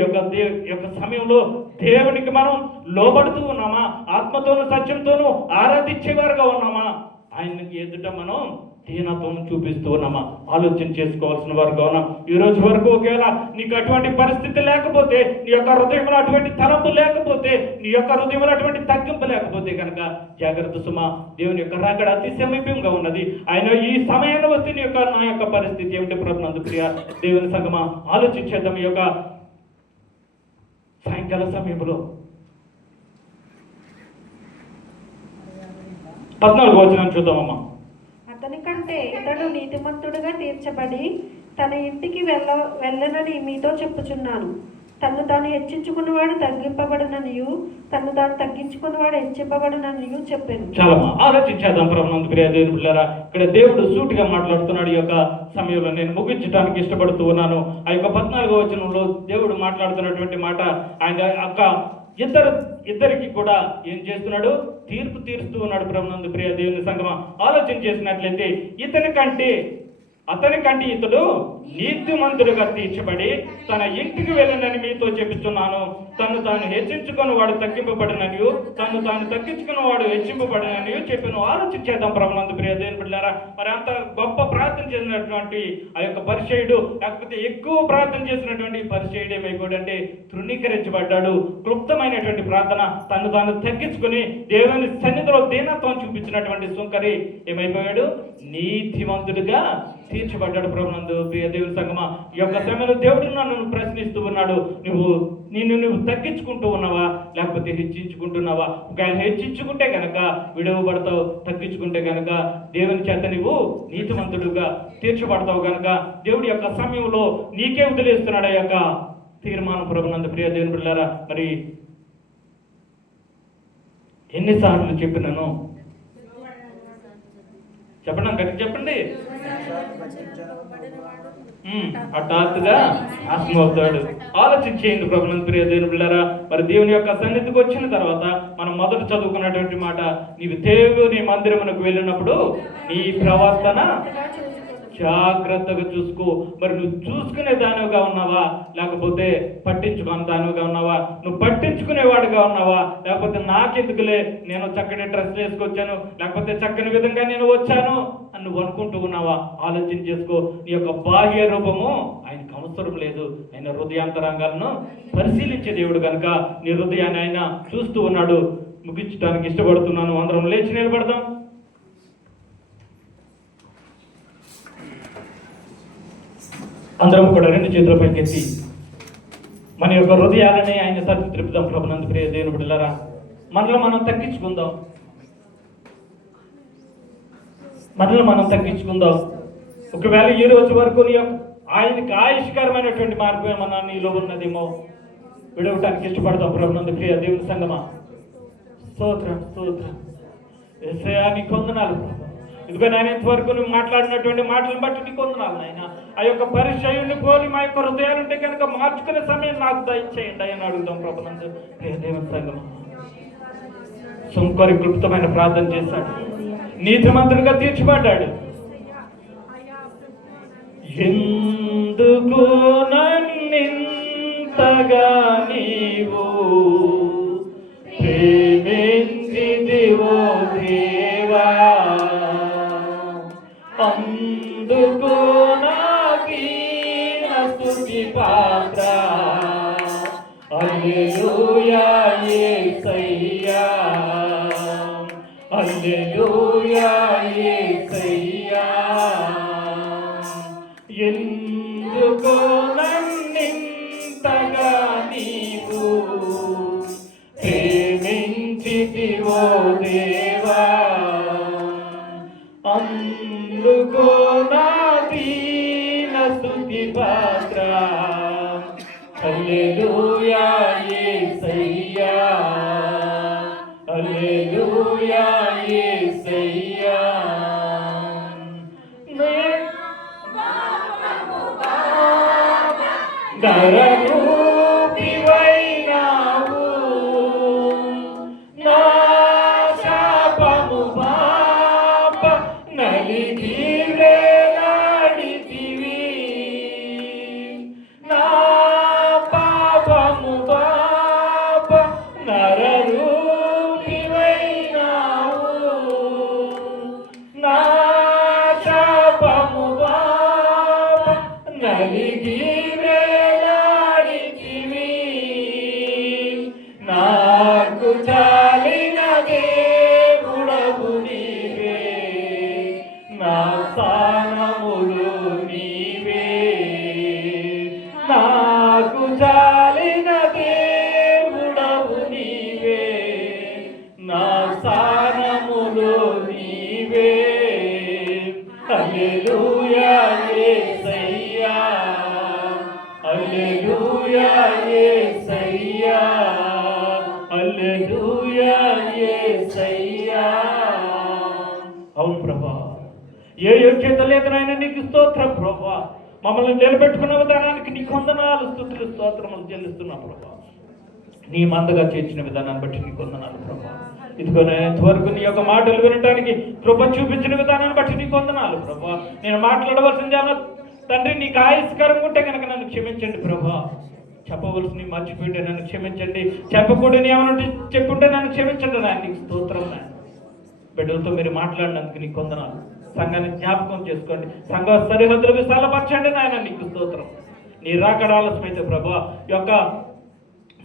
యొక్క సమయంలో దేవునికి మనం లోబడుతూ ఉన్నామా? ఆత్మతోనూ సత్యంతోనూ ఆరాధించేవారుగా ఉన్నామా? ఆయనకి ఎదుట మనం దీనత్వం చూపిస్తూ ఉన్నామా? ఆలోచన చేసుకోవాల్సిన వారుగా ఉన్నాం. ఈ రోజు వరకు ఒకవేళ నీకు అటువంటి పరిస్థితి లేకపోతే, నీ యొక్క హృదయంలో అటువంటి తలంపు లేకపోతే, నీ యొక్క హృదయంలో అటువంటి తగ్గింపు లేకపోతే కనుక జాగ్రత్త సుమా, దేవుని యొక్క రాకడ అతి సమీపంగా ఉన్నది. ఆయన ఈ సమయంలో వస్తే నా యొక్క పరిస్థితి ఏమిటి ప్రభునందు ప్రియ దేవుని సంగమా? ఆలోచించేద్దాం. ఈ యొక్క సాయంకాల సమయంలో 14వ వచనం చూద్దామమ్మా. అతని కంటే ఇతడు నీతిమంతుడుగా తీర్చబడి తన ఇంటికి వెళ్ళనని మీతో చెప్పుచున్నాను. తను తాను హెచ్చించుకున్నవాడు తగ్గింపబడననియు, తను తాను తగ్గించుకున్నవాడు హెచ్చింపబడననియు చెప్పాను. చాలా ఆలోచించేద్దాం ప్రభునందు ప్రియ దేవుని బిడ్డలారా. ఇక్కడ దేవుడు సూటిగా మాట్లాడుతున్నాడు. ఈ యొక్క సమయంలో నేను ముగించడానికి ఇష్టపడుతూ ఉన్నాను. ఆ యొక్క 14వ వచనంలో దేవుడు మాట్లాడుతున్నటువంటి మాట, ఆయన ఇద్దరికి కూడా ఏం చేస్తున్నాడు? తీర్పు తీరుస్తూ ఉన్నాడు ప్రభునందు ప్రియ దేవుని సంగమా. ఆలోచన చేసినట్లయితే అతని కంటే ఇతడు నీతిమంతుడుగా తీర్చబడి తన ఇంటికి వెళ్ళనని మీతో చెప్తున్నాను. తను తాను హెచ్చించుకుని వాడు తగ్గింపబడిననియు, తను తాను తగ్గించుకున్న వాడు హెచ్చింపబడిననియు చెప్పాను. ఆలోచించేద్దాం ప్రభునందు ప్రియ దేవుని బిడ్డలారా. మరి అంత గొప్ప ప్రార్థన చేసినటువంటి ఆ యొక్క పరిచయుడు, లేకపోతే ఎక్కువ ప్రార్థన చేసినటువంటి పరిచయుడు ఏమైపోయాడంటే తృణీకరించబడ్డాడు. క్లుప్తమైనటువంటి ప్రార్థన, తను తాను తగ్గించుకుని దేవుని సన్నిధిలో దీనత్వం చూపించినటువంటి సుంకరి ఏమైపోయాడు? నీతిమంతుడిగా తీర్చబడ్డాడు ప్రభునందు ప్రియ దేవుని సంగమా. ఈ యొక్క సమయంలో దేవుడు నన్ను ప్రశ్నిస్తూ ఉన్నాడు. నువ్వు తగ్గించుకుంటూ ఉన్నావా, లేకపోతే హెచ్చించుకుంటున్నావా? ఒకవేళ హెచ్చించుకుంటే కనుక విడవబడతావు, తగ్గించుకుంటే కనుక దేవుని చేత నువ్వు నీతిమంతుడుగా తీర్చబడతావు. కనుక దేవుడి యొక్క సమయంలో నీకే వదిలేస్తున్నాడు ఆ యొక్క తీర్మానం ప్రభునందు ప్రియ దేవుని బిడ్డలారా. మరి ఎన్నిసార్లు చెప్పినాను చెప్పండి, గట్టి చెప్పండి. హఠాత్తుగా నాశనం అవుతాడు. ఆలోచించేయండి ప్రభునందు ప్రియ దేవుని బిడ్డలారా. మరి దేవుని యొక్క సన్నిధికి వచ్చిన తర్వాత మనం మొదట చదువుకున్నటువంటి మాట, నీవు దేవుని మందిరమునకు వెళ్ళినప్పుడు నీ ప్రవర్తన జాగ్రత్తగా చూసుకో. మరి నువ్వు చూసుకునే దానివిగా ఉన్నావా, లేకపోతే పట్టించుకునే దానివిగా ఉన్నావా? నువ్వు పట్టించుకునేవాడుగా ఉన్నావా, లేకపోతే నాకెందుకులే, నేను చక్కటి డ్రెస్ వేసుకొచ్చాను, లేకపోతే చక్కని విధంగా నేను వచ్చాను అని నువ్వు అనుకుంటూ ఉన్నావా? ఆలోచన చేసుకో. నీ యొక్క బాహ్య రూపము ఆయనకు అవసరం లేదు. ఆయన హృదయాంతరంగాలను పరిశీలించే దేవుడు కనుక నీ హృదయాన్ని ఆయన చూస్తూ ఉన్నాడు. ముగించడానికి ఇష్టపడుతున్నాను. అందరం లేచి నిలబడదాం. అందరం కూడా 2 చేతుల పైకెత్తి మన యొక్క హృదయాలని ఆయన తట్టు త్రిపుదాం ప్రభునందు ప్రియ దేవుని బిడ్డలారా. మనలో మనం తగ్గించుకుందాం. ఒకవేళ ఈ రోజు వరకు ఆయనకి ఆయుష్కరమైనటువంటి మార్గం ఏమన్నా నీలో ఉన్నదేమో విడవటానికి ఇష్టపడతాం ప్రభునందు ప్రియ దేవుని సంగమా. స్తోత్రం యేసయ్యా, నీకు వందనాలు. ఇదిగో నాయన, ఇంతవరకు నువ్వు మాట్లాడినటువంటి మాటలను బట్టి నీకు వందనాలు నాయన. ఆ యొక్క పరిచయుని పోలి మా యొక్క హృదయాలుంటే కనుక మార్చుకునే సమయం నాకు దయచేయండి అని అడుగుదాం ప్రభునందు ప్రియ దేవుని సంగమా. సుంకరి క్లుప్తమైన ప్రార్థన చేశాడు, నీతిమంతుడిగా తీర్చబడ్డాడు. ఎందుకు నన్నింతగా నీవు ప్రేమించితివో దేవా, అందుకు నా దీన స్తుతి పాత్ర. హల్లెలూయా యేసయ్యా, హల్లెలూయా యేసయ్యా. ఎందుకు అందుకో నా దీన స్తుతి పాత్ర. హల్లెలూయా యేసయ్యా, హల్లెలూయా యేసయ్యా. నరరూపివైనావు, నా శాపము పాప నలిగి వేలాడితివి. నా పాపము పాప నరరూపివైనావు, నా శాపము పాప నలిగి నాకు చాలిన దేవుడవు నీవే, నా స్థానములు నీవే. నాకు చాలిన దేవుడవు నీవే, నా స్థానములు నీవే. హల్లెలూయా యేసయ్యా, హల్లెలూయా యేసయ్యా, హల్లెలూయా యేసయ్యా. అవును ప్రభా, ఏ యోగ్యత లేదు నాయన, నీకు స్తోత్రం ప్రభా. మమ్మల్ని నిలబెట్టుకున్న విధానానికి నీకు వందనాలు, స్తుతులు, స్తోత్రములు చెల్లిస్తున్నా ప్రభా. నీ మందగా చేర్చిన విధానాన్ని బట్టి నీకు వందనాలు ప్రభా. ఇదిగో నేను ఇంతవరకు నీ యొక్క మాటలు వినటానికి కృప చూపించిన విధానాన్ని బట్టి నీకు వందనాలు ప్రభా. నేను మాట్లాడవలసింది ఏమన్నా తండ్రి నీకు ఆయుష్కరంగా ఉంటే కనుక నన్ను క్షమించండి ప్రభా. చెప్పవలసింది మర్చిపోయింటే నన్ను క్షమించండి, చెప్పకూడని ఏమన్నా చెప్పుంటే నన్ను క్షమించండి నాయన. నీకు స్తోత్రం నాయన. బిడ్డలతో మీరు మాట్లాడినందుకు నీకు వందనాలు. సంఘాన్ని జ్ఞాపకం చేసుకోండి, సంఘ సరిహద్దులు విశాలపరచండి నాయన. నీకు స్తోత్రం. నీ రాకడ ఆలస్యమైతే ప్రభా యొక్క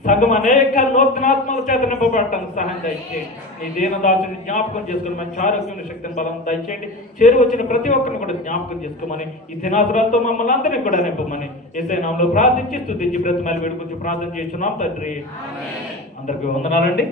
సంఘం అనేక నూతనాత్మల చేత నింపబడటానికి సహాయం దయచేయండి. నీ దీనదాసుని జ్ఞాపకం చేసుకుని మంచి ఆరోగ్యం, శక్తిని, బలం దయచేయండి. చేరు వచ్చిన ప్రతి ఒక్కరిని కూడా జ్ఞాపకం చేసుకోమని, ఈ దినాసురాలతో మమ్మల్ని అందరినీ కూడా నింపమని యేసయ్య నామములో ప్రార్థించి స్తుతించి బ్రతిమాలి వేడుకొచ్చి ప్రార్థన చేస్తున్నాం తండ్రి. అందరికీ వందనాలండి.